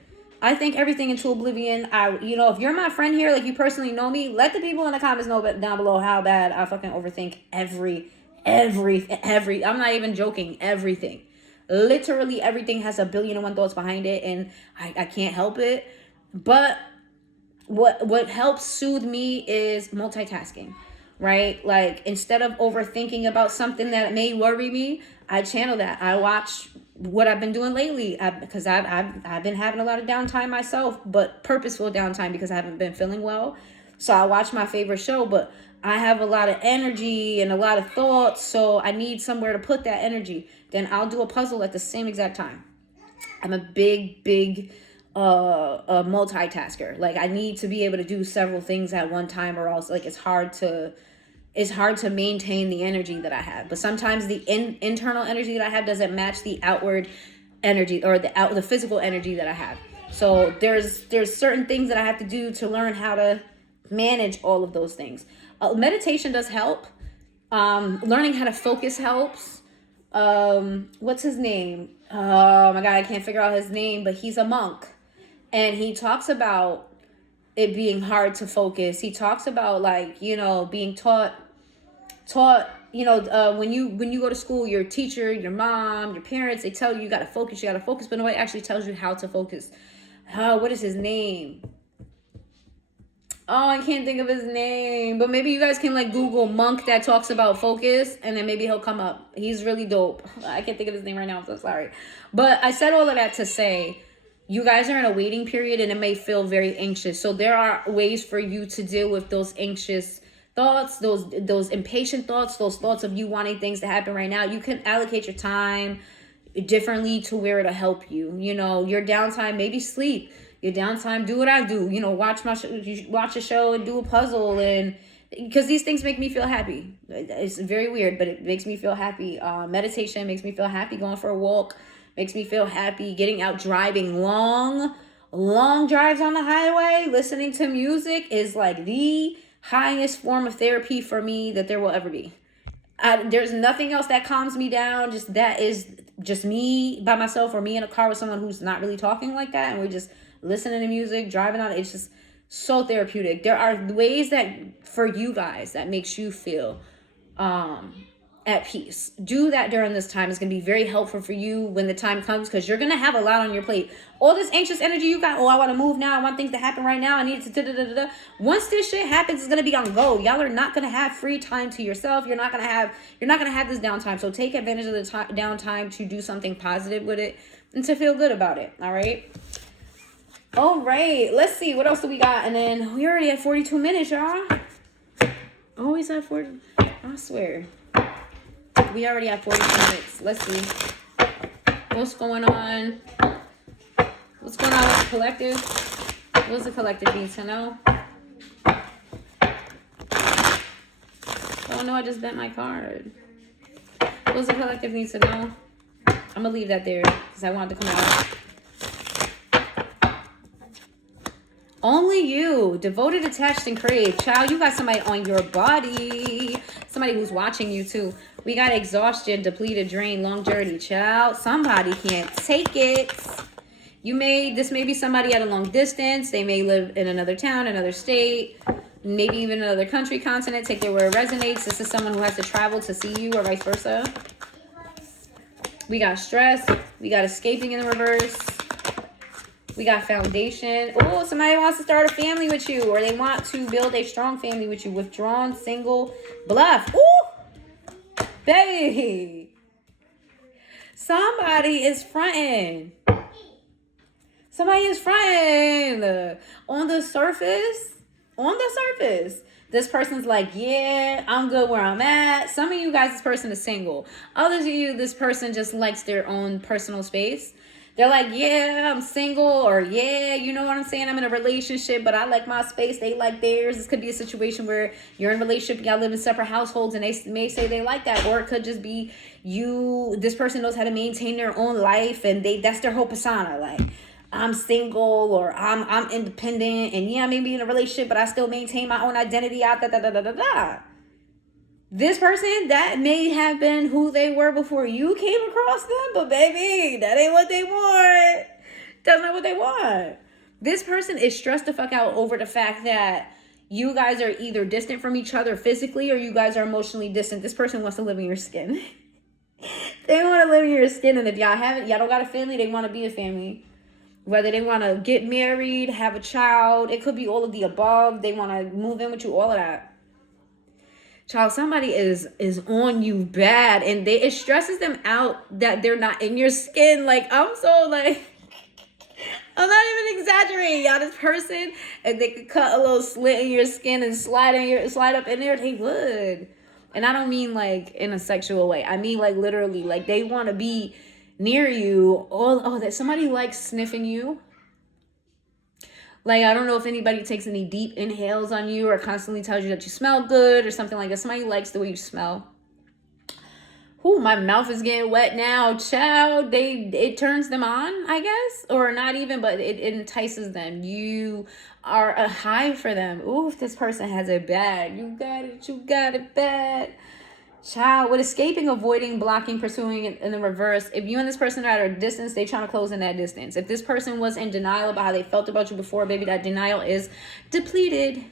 I think everything into oblivion. If you're my friend here, like you personally know me, let the people in the comments know down below how bad I fucking overthink every. I'm not even joking. Everything, literally everything has a billion and one thoughts behind it, and I can't help it. But what helps soothe me is multitasking, right? Like instead of overthinking about something that may worry me, I channel that. I watch what I've been doing lately, because I've been having a lot of downtime myself, but purposeful downtime because I haven't been feeling well. So I watch my favorite show, but I have a lot of energy and a lot of thoughts, so I need somewhere to put that energy. Then I'll do a puzzle at the same exact time. I'm a big a multitasker. Like I need to be able to do several things at one time, or else like it's hard to maintain the energy that I have. But sometimes the internal energy that I have doesn't match the outward energy, or the physical energy that I have. So there's certain things that I have to do to learn how to manage all of those things. Meditation does help. Learning how to focus helps. What's his name? Oh my God, I can't figure out his name, but he's a monk. And he talks about it being hard to focus. He talks about being taught, when you go to school, your teacher, your mom, your parents, they tell you got to focus, but nobody actually tells you how to focus. What is his name? Oh, I can't think of his name, but maybe you guys can Google monk that talks about focus, and then maybe he'll come up. He's really dope. I can't think of his name right now. I'm so sorry. But I said all of that to say, you guys are in a waiting period and it may feel very anxious. So there are ways for you to deal with those anxious thoughts, those impatient thoughts, those thoughts of you wanting things to happen right now. You can allocate your time differently to where it'll help you. Your downtime, maybe sleep. Your downtime, do what I do. Watch a show and do a puzzle, and because these things make me feel happy. It's very weird, but it makes me feel happy. Meditation makes me feel happy. Going for a walk makes me feel happy. Getting out driving long drives on the highway, listening to music is like the highest form of therapy for me that there will ever be. There's nothing else that calms me down. That is just me by myself, or me in a car with someone who's not really talking like that, and we're just listening to music, driving on. It's just so therapeutic. There are ways that for you guys that makes you feel at peace. Do that during this time. It's going to be very helpful for you when the time comes, because you're going to have a lot on your plate. All this anxious energy you got, I want to move now, I want things to happen right now, I need it to once this shit happens, it's going to be on go. Y'all are not going to have free time to yourself. You're not going to have this downtime. So take advantage of the downtime to do something positive with it and to feel good about it. All right, let's see what else do we got. And then we already at 42 minutes, y'all. Always at 40. I swear. We already have 42 minutes. Let's see. What's going on? What's going on with the collective? What's the collective need to know? Oh no, I just bent my card. What's the collective need to know? I'm gonna leave that there because I want it to come out. Only you, devoted, attached, and crave. Child, you got somebody on your body. Somebody who's watching you too. We got exhaustion, depleted, drained, long journey. Child, somebody can't take it. This may be somebody at a long distance. They may live in another town, another state, maybe even another country, continent. Take it where it resonates. This is someone who has to travel to see you, or vice versa. We got stress. We got escaping in the reverse. We got foundation. Oh, somebody wants to start a family with you, or they want to build a strong family with you. Withdrawn, single, bluff. Ooh, baby. Somebody is fronting. Somebody is fronting. On the surface, this person's like, yeah, I'm good where I'm at. Some of you guys, this person is single. Others of you, this person just likes their own personal space. They're like, yeah, I'm single, or yeah, you know what I'm saying? I'm in a relationship, but I like my space. They like theirs. This could be a situation where you're in a relationship, y'all live in separate households, and they may say they like that. Or it could just be this person knows how to maintain their own life, and that's their whole persona. Like, I'm single, or I'm independent, and yeah, I may be in a relationship, but I still maintain my own identity. This person, that may have been who they were before you came across them, but baby, that ain't what they want. That's not what they want. This person is stressed the fuck out over the fact that you guys are either distant from each other physically or you guys are emotionally distant. This person wants to live in your skin. They want to live in your skin. And if y'all don't got a family, they want to be a family. Whether they want to get married, have a child, it could be all of the above. They want to move in with you, all of that. Child, somebody is on you bad, and it stresses them out that they're not in your skin. Like, I'm not even exaggerating, y'all. This person, if they could cut a little slit in your skin and slide up in there, they would. And I don't mean like in a sexual way. I mean like literally, like they want to be near you. That somebody likes sniffing you. Like, I don't know if anybody takes any deep inhales on you or constantly tells you that you smell good or something like that. Somebody likes the way you smell. Ooh, my mouth is getting wet now. Child, it turns them on, I guess. Or not even, but it entices them. You are a high for them. Ooh, if this person has it bad. You got it bad. Child, with escaping, avoiding, blocking, pursuing in the reverse, if you and this person are at a distance, they trying to close in that distance. If this person was in denial about how they felt about you before, baby, that denial is depleted.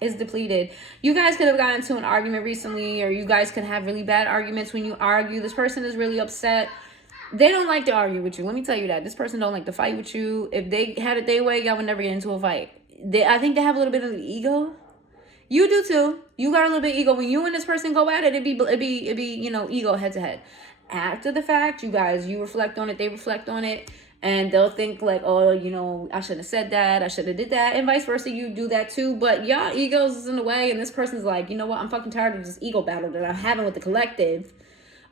You guys could have gotten into an argument recently, or you guys could have really bad arguments when you argue. This person is really upset. They don't like to argue with you. Let me tell you that. This person don't like to fight with you. If they had it their way, y'all would never get into a fight. I think they have a little bit of ego. You do too. You got a little bit of ego. When you and this person go at it, it'd be ego head to head. After the fact, you reflect on it, they reflect on it, and they'll think like, oh, I shouldn't have said that, I should have did that, and vice versa. You do that too, but y'all egos is in the way, and this person's like, you know what? I'm fucking tired of this ego battle that I'm having with the collective.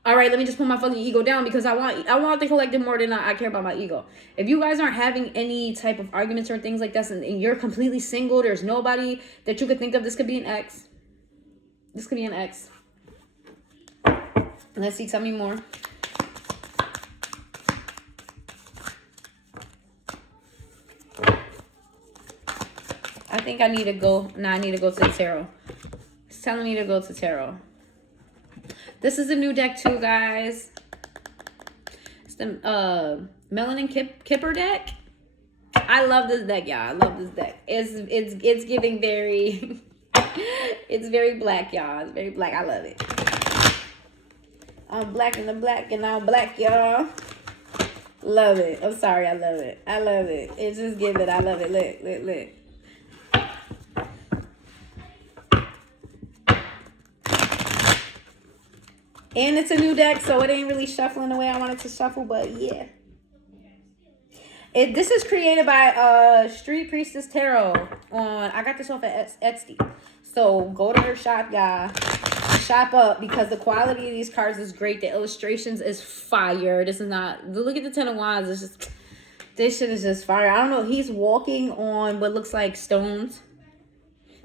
All right, let me just put my fucking ego down because I want the collective more than I care about my ego. If you guys aren't having any type of arguments or things like that, and you're completely single, there's nobody that you could think of. This could be an ex. Let's see, tell me more. I think I need to go. No, I need to go to the tarot. It's telling me to go to tarot. This is a new deck too, guys. It's the Melanin Kipper deck. I love this deck, y'all. I love this deck. It's giving very it's very black, y'all. It's very black. I love it. I'm black and I'm black and I'm black, y'all. Love it. I'm sorry, I love it. I love it. It's just giving. I love it. Look. And it's a new deck, so it ain't really shuffling the way I want it to shuffle, but yeah. This is created by Street Priestess Tarot. I got this off of Etsy. So go to her shop, y'all. Shop up because the quality of these cards is great. The illustrations is fire. This is not... Look at the Ten of Wands. It's just... This shit is just fire. I don't know. He's walking on what looks like stones.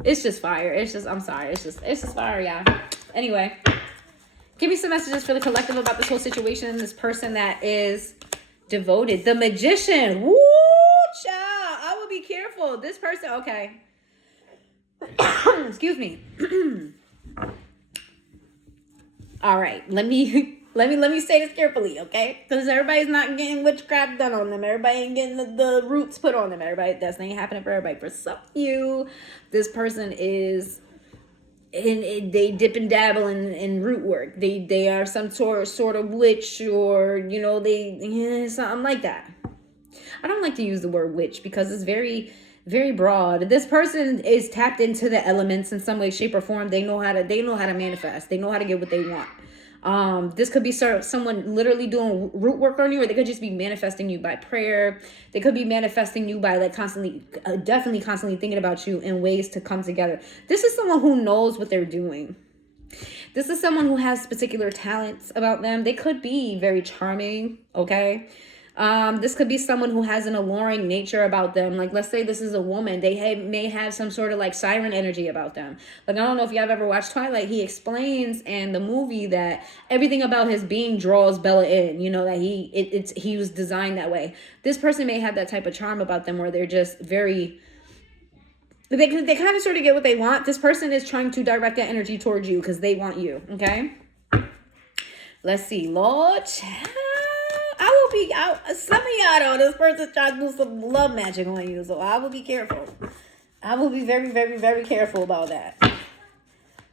It's just fire. It's just... I'm sorry. It's just fire, y'all. Anyway... Give me some messages for the collective about this whole situation. This person that is devoted. The Magician. Woo, child. I will be careful. This person, okay. Excuse me. All right. Let me say this carefully, okay? Because everybody's not getting witchcraft done on them. Everybody ain't getting the roots put on them. That's not happening for everybody. For some of you, this person is... And they dip and dabble in root work. They are some sort of witch, or something like that. I don't like to use the word witch because it's very, very broad. This person is tapped into the elements in some way, shape, or form. They know how to manifest. They know how to get what they want. This could be someone literally doing root work on you, or they could just be manifesting you by prayer. They could be manifesting you by like definitely constantly thinking about you in ways to come together. This is someone who knows what they're doing. This is someone who has particular talents about them. They could be very charming, okay? This could be someone who has an alluring nature about them. Like, let's say this is a woman. They may have some sort of like siren energy about them. Like, I don't know if y'all have ever watched Twilight. He explains in the movie that everything about his being draws Bella in. That he was designed that way. This person may have that type of charm about them where they're just very... They kind of sort of get what they want. This person is trying to direct that energy towards you because they want you, okay? Let's see. Lord... I will some of y'all know this person trying to do some love magic on you. So I will be careful. I will be very, very, very careful about that.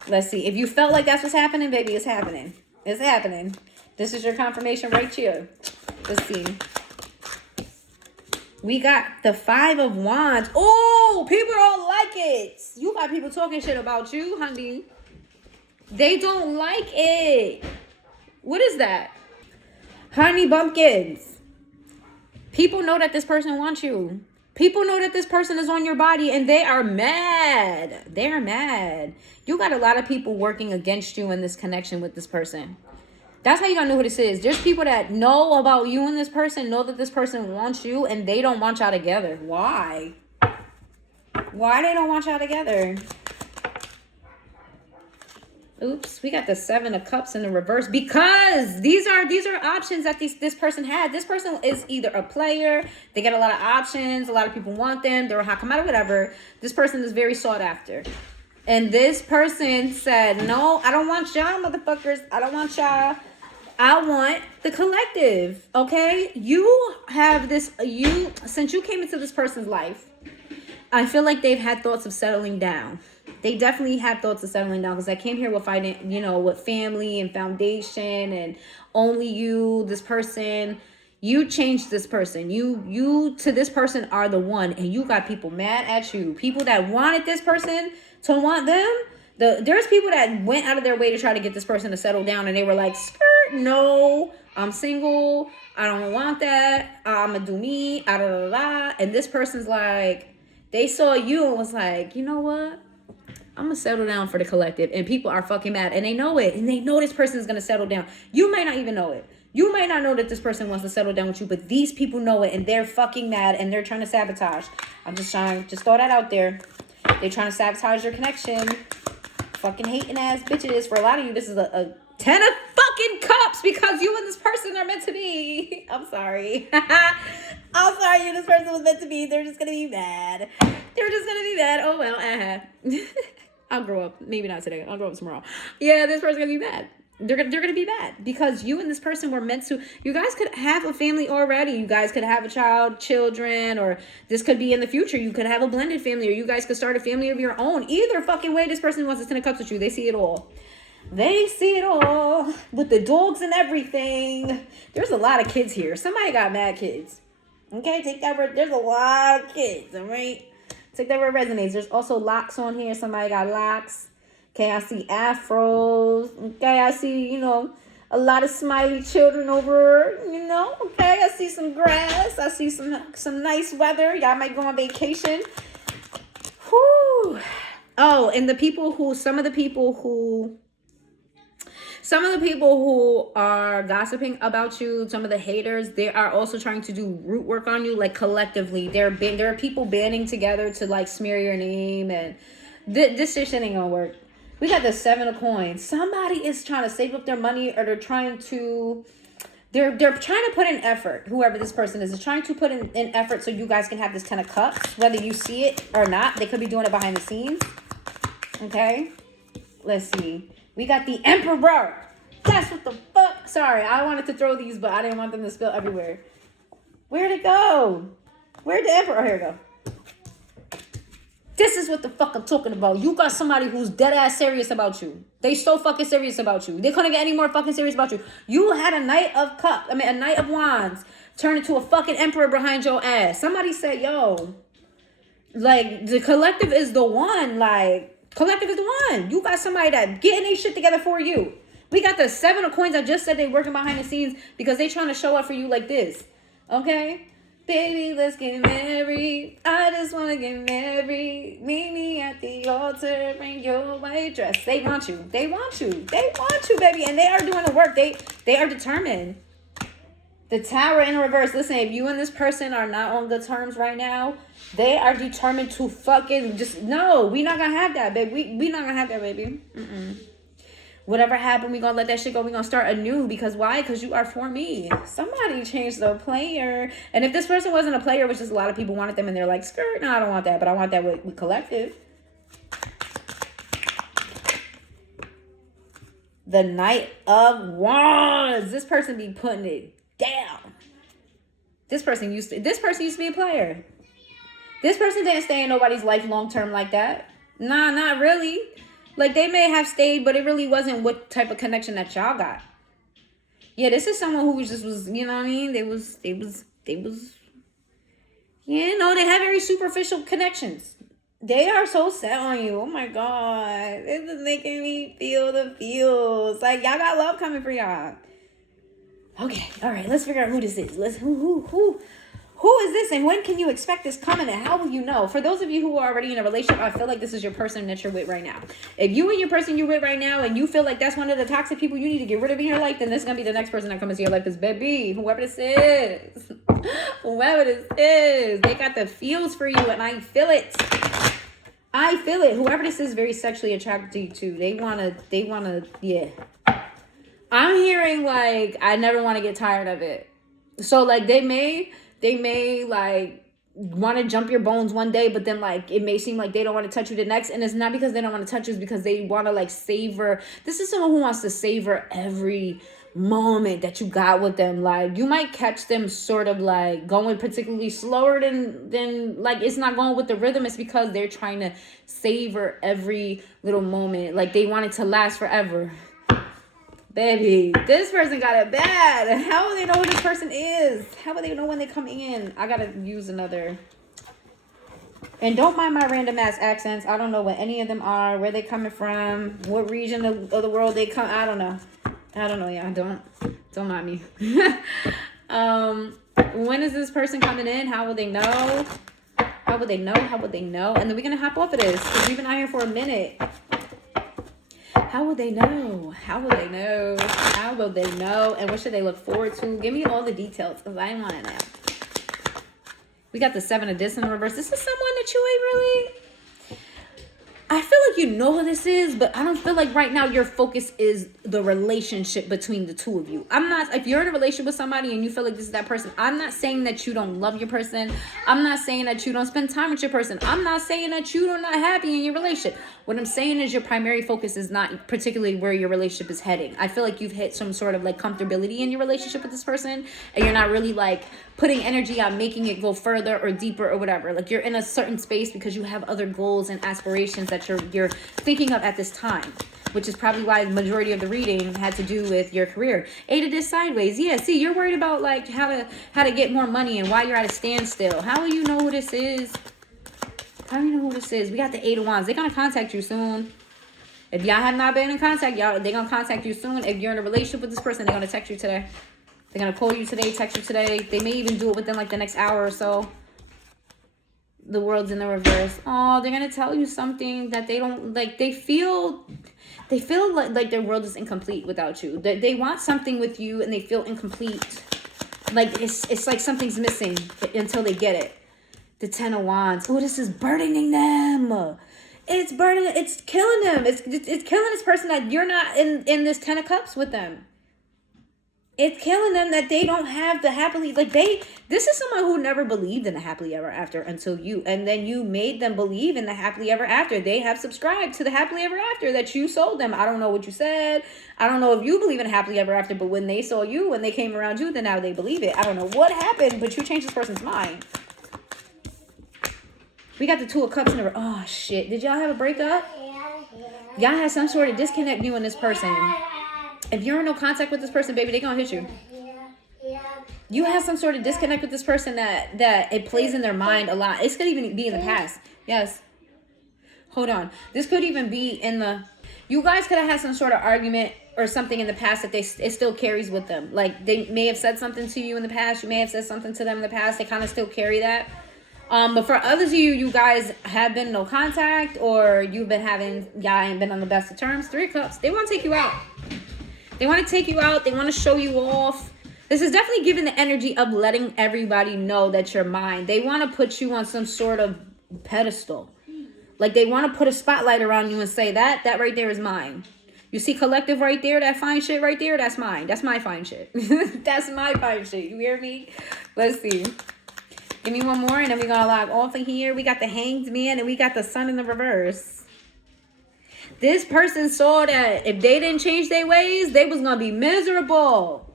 Let's see. If you felt like that's what's happening, baby, it's happening. It's happening. This is your confirmation right here. Let's see. We got the 5 of Wands. Oh, people don't like it. You got people talking shit about you, honey. They don't like it. What is that? Honey bumpkins. People know that this person wants you. People know that this person is on your body and they are mad. They're mad. You got a lot of people working against you in this connection with this person. That's how you gotta know who this is. There's people that know about you and this person, know that this person wants you, and they don't want y'all together. Why? Why they don't want y'all together? Oops, we got the 7 of Cups in the reverse because these are options that this person had. This person is either a player, they get a lot of options, a lot of people want them, they're a hot commodity, whatever. This person is very sought after. And this person said, no, I don't want y'all motherfuckers. I don't want y'all. I want the collective, okay? You have this, since you came into this person's life, I feel like they've had thoughts of settling down. They definitely had thoughts of settling down because I came here with fighting, with family and foundation and only you, this person. You changed this person. You to this person are the one, and you got people mad at you. People that wanted this person to want them. There's people that went out of their way to try to get this person to settle down, and they were like, skirt, no, I'm single. I don't want that. I'm gonna do me. And this person's like, they saw you and was like, you know what? I'm gonna settle down for the collective. And people are fucking mad, and they know it, and they know this person is gonna settle down. You might not even know it. You might not know that this person wants to settle down with you, but these people know it, and they're fucking mad, and they're trying to sabotage. I'm just throw that out there. They're trying to sabotage your connection. Fucking hating ass bitches. For a lot of you, this is a 10 of fucking cups because you and this person are meant to be. I'm sorry. I'm sorry you and this person was meant to be. They're just gonna be mad. They're just gonna be mad. Oh well. I'll grow up. Maybe not today. I'll grow up tomorrow. Yeah, this person's gonna be mad. They're gonna be mad because you and this person were meant to. You guys could have a family already. You guys could have a child, children, or this could be in the future. You could have a blended family, or you guys could start a family of your own. Either fucking way, this person wants to 10 of cups with you. They see it all. They see it all with the dogs and everything. There's a lot of kids here. Somebody got mad kids. Okay, take that word. There's a lot of kids. All right, take that word resonates. There's also locks on here. Somebody got locks. Okay, I see afros. Okay, I see, a lot of smiley children over, Okay, I see some grass. I see some nice weather. Y'all might go on vacation. Whew. Oh, and some of the people who are gossiping about you, some of the haters, they are also trying to do root work on you, like collectively. There are people banding together to like smear your name, and this shit ain't gonna work. We got the 7 of coins. Somebody is trying to save up their money, or they're trying to put in effort. Whoever this person is trying to put in effort so you guys can have this 10 of cups, whether you see it or not. They could be doing it behind the scenes. Okay, let's see. We got the Emperor. That's what the fuck. Sorry, I wanted to throw these, but I didn't want them to spill everywhere. Where'd it go? Where'd the Emperor? Oh, here we go. This is what the fuck I'm talking about. You got somebody who's dead ass serious about you. They so fucking serious about you. They couldn't get any more fucking serious about you. You had a Knight of Wands turn into a fucking Emperor behind your ass. Somebody said, yo, like, the collective is the one. Like, collective is the one. You got somebody that getting their shit together for you. We got the 7 of coins. I just said they working behind the scenes because they trying to show up for you like this. Okay? Baby, let's get married. I just want to get married. Meet me at the altar. Bring your white dress. They want you. They want you. They want you, baby. And they are doing the work. They are determined. The Tower in reverse. Listen, if you and this person are not on good terms right now, they are determined to fucking just... No, we not going to have that, baby. We not going to have that, baby. Whatever happened, we gonna let that shit go. We gonna start anew. Because why? Because you are for me. Somebody changed the player. And if this person wasn't a player, which is a lot of people wanted them, and they're like, skirt, no, I don't want that. But I want that with collective. The Knight of Wands. This person be putting it down. This person used to be a player. This person didn't stay in nobody's life long term like that. Nah, not really. Like, they may have stayed, but it really wasn't what type of connection that y'all got. Yeah, this is someone who was, you know what I mean? They was, you know, they have very superficial connections. They are so set on you. Oh my God. This is making me feel the feels. Like, y'all got love coming for y'all. Okay, all right, let's figure out who this is. Who is this, and when can you expect this coming, and how will you know? For those of you who are already in a relationship, I feel like this is your person that you're with right now. If you and your person you're with right now, and you feel like that's one of the toxic people you need to get rid of in your life, then this is going to be the next person that comes into your life. Because, baby, whoever this is, they got the feels for you, and I feel it. Whoever this is very sexually attracted to you, too. They want to, yeah. I'm hearing, like, I never want to get tired of it. So, like, they may like want to jump your bones one day, but then like it may seem like they don't want to touch you the next, and it's not because they don't want to touch you, it's because they want to like savor. This is someone who wants to savor every moment that you got with them. Like, you might catch them sort of like going particularly slower than like it's not going with the rhythm. It's because they're trying to savor every little moment. Like, they want it to last forever. Baby, this person got it bad. How will they know who this person is? How will they know when they come in? I gotta use another. And don't mind my random ass accents. I don't know what any of them are, where they coming from, what region of the world they come. I don't know. Yeah, don't mind me. When is this person coming in? How will they know? How will they know? And then we're gonna hop off of this because we've been out here for a minute. How will they know? And what should they look forward to? Give me all the details because I want to know. We got the 7 of Discs in the reverse. This is someone that you ain't really... I feel like you know who this is, but I don't feel like right now your focus is the relationship between the two of you. If you're in a relationship with somebody and you feel like this is that person, I'm not saying that you don't love your person. I'm not saying that you don't spend time with your person. I'm not saying that you're not happy in your relationship. What I'm saying is your primary focus is not particularly where your relationship is heading. I feel like you've hit some sort of like comfortability in your relationship with this person, and you're not really like putting energy on making it go further or deeper or whatever. Like, you're in a certain space because you have other goals and aspirations that you're thinking of at this time, which is probably why the majority of the reading had to do with your career. 8 of Discs sideways. Yeah, see, you're worried about like how to get more money and why you're at a standstill. How will you know who this is? We got the 8 of Wands. They're gonna contact you soon. If y'all have not been in contact, they're gonna contact you soon. If you're in a relationship with this person, they're gonna text you today. They're gonna call you today, text you today. They may even do it within like the next hour or so. The world's in the reverse. Oh, they're gonna tell you something that they don't like. They feel like their world is incomplete without you. They want something with you and they feel incomplete. Like it's like something's missing until they get it. The 10 of Wands. Oh, this is burdening them. It's burning. It's killing them. It's killing this person that you're not in this 10 of Cups with them. It's killing them that they don't have the happily, like this is someone who never believed in the happily ever after until you, and then you made them believe in the happily ever after. They have subscribed to the happily ever after that you sold them. I don't know what you said. I don't know if you believe in happily ever after, but when they saw you, when they came around you, then now they believe it. I don't know what happened, but you changed this person's mind. We got the 2 of Cups in the, oh shit. Did y'all have a breakup? Y'all had some sort of disconnect, you and this person. If you're in no contact with this person, baby, they gonna hit you. You have some sort of disconnect with this person that it plays in their mind a lot. This could even be in the past. Yes. Hold on. This could even be in the... You guys could have had some sort of argument or something in the past that it still carries with them. Like, they may have said something to you in the past. You may have said something to them in the past. They kind of still carry that. But for others of you guys have been no contact, or you've been y'all ain't been on the best of terms. 3 of Cups. They want to take you out. They want to take you out. They want to show you off. This is definitely giving the energy of letting everybody know that you're mine. They want to put you on some sort of pedestal. Like, they want to put a spotlight around you and say, that right there is mine. You see collective right there, that fine shit right there, that's mine. That's my fine shit. That's my fine shit. You hear me? Let's see. Give me one more, and then we're going to log off of here. We got the Hanged Man, and we got the Sun in the reverse. This person saw that if they didn't change their ways, they was going to be miserable.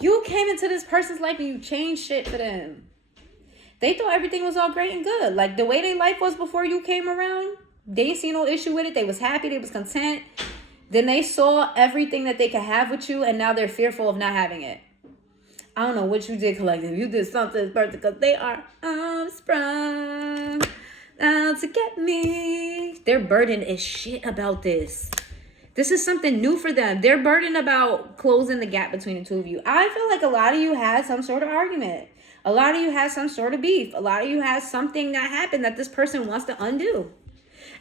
You came into this person's life and you changed shit for them. They thought everything was all great and good. Like, the way their life was before you came around, they didn't see no issue with it. They was happy. They was content. Then they saw everything that they could have with you, and now they're fearful of not having it. I don't know what you did, collective. You did something this person, because they are sprung out to get me. They're burdened as shit about this. This is something new for them. They're burdened about closing the gap between the two of you. I feel like a lot of you had some sort of argument. A lot of you had some sort of beef. A lot of you had something that happened that this person wants to undo.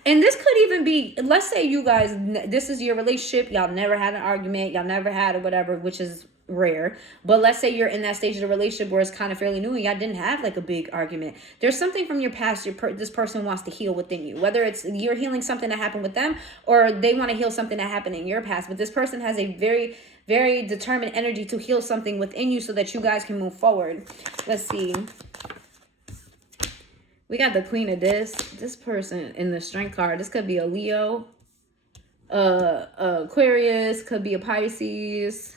And this could even be, let's say you guys, this is your relationship. Y'all never had an argument. Y'all never had a whatever, which is rare. But let's say you're in that stage of the relationship where it's kind of fairly new and y'all didn't have like a big argument. There's something from your past this person wants to heal within you. Whether it's you're healing something that happened with them or they want to heal something that happened in your past. But this person has a very, very determined energy to heal something within you so that you guys can move forward. Let's see. We got the Queen of this person in the Strength card. This could be a Leo, Aquarius, could be a Pisces.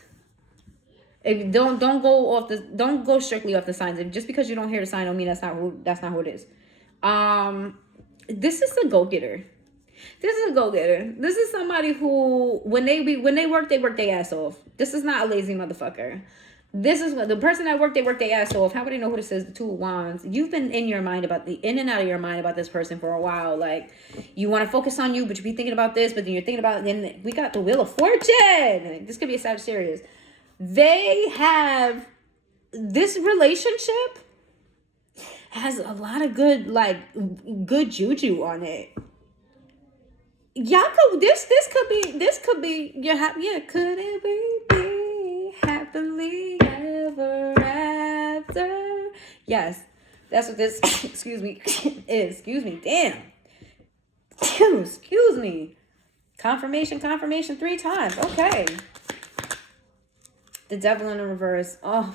If don't go strictly off the signs. If just because you don't hear the sign don't mean that's not who it is. This is a go-getter. This is a go-getter. This is somebody who when they work their ass off. This is not a lazy motherfucker. This is the person that work their ass off. How would they know who this is? The Two of Wands. You've been in and out of your mind about this person for a while. Like, you want to focus on you, but you be thinking about this, but then you're thinking about, then we got the Wheel of Fortune. This could be a Sagittarius. They have, this relationship has a lot of good juju on it. Y'all could, this could be could it be happily ever after? Yes, that's what this, excuse me, is. Excuse me, damn. Excuse me. Confirmation 3 times. Okay. The Devil in the reverse. Oh.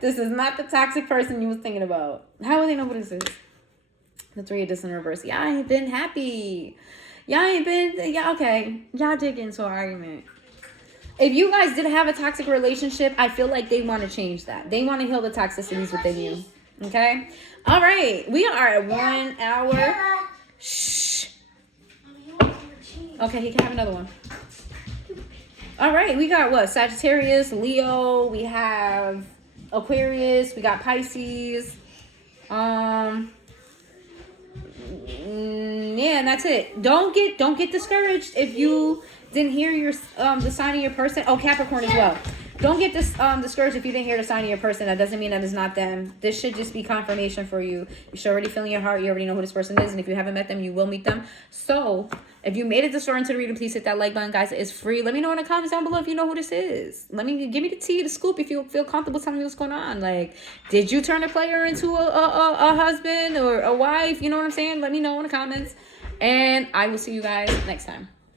This is not the toxic person you was thinking about. How would they know what this is? The 3 of this in reverse. Y'all ain't been happy. Okay. Y'all did get into an argument. If you guys didn't have a toxic relationship, I feel like they want to change that. They want to heal the toxicities within you. Okay? All right. We are at 1 hour. Shh. Okay, he can have another one. All right. We got what? Sagittarius, Leo. We have Aquarius. We got Pisces. Yeah, and that's it. Don't get discouraged if you didn't hear your the sign of your person. Oh, Capricorn as well. Don't get discouraged if you didn't hear the sign of your person. That doesn't mean that it's not them. This should just be confirmation for you. You should already feel in your heart. You already know who this person is. And if you haven't met them, you will meet them. So if you made it this far into the reading, please hit that like button, guys. It's free. Let me know in the comments down below if you know who this is. Give me the tea, the scoop if you feel comfortable telling me what's going on. Like, did you turn a player into a husband or a wife? You know what I'm saying? Let me know in the comments. And I will see you guys next time.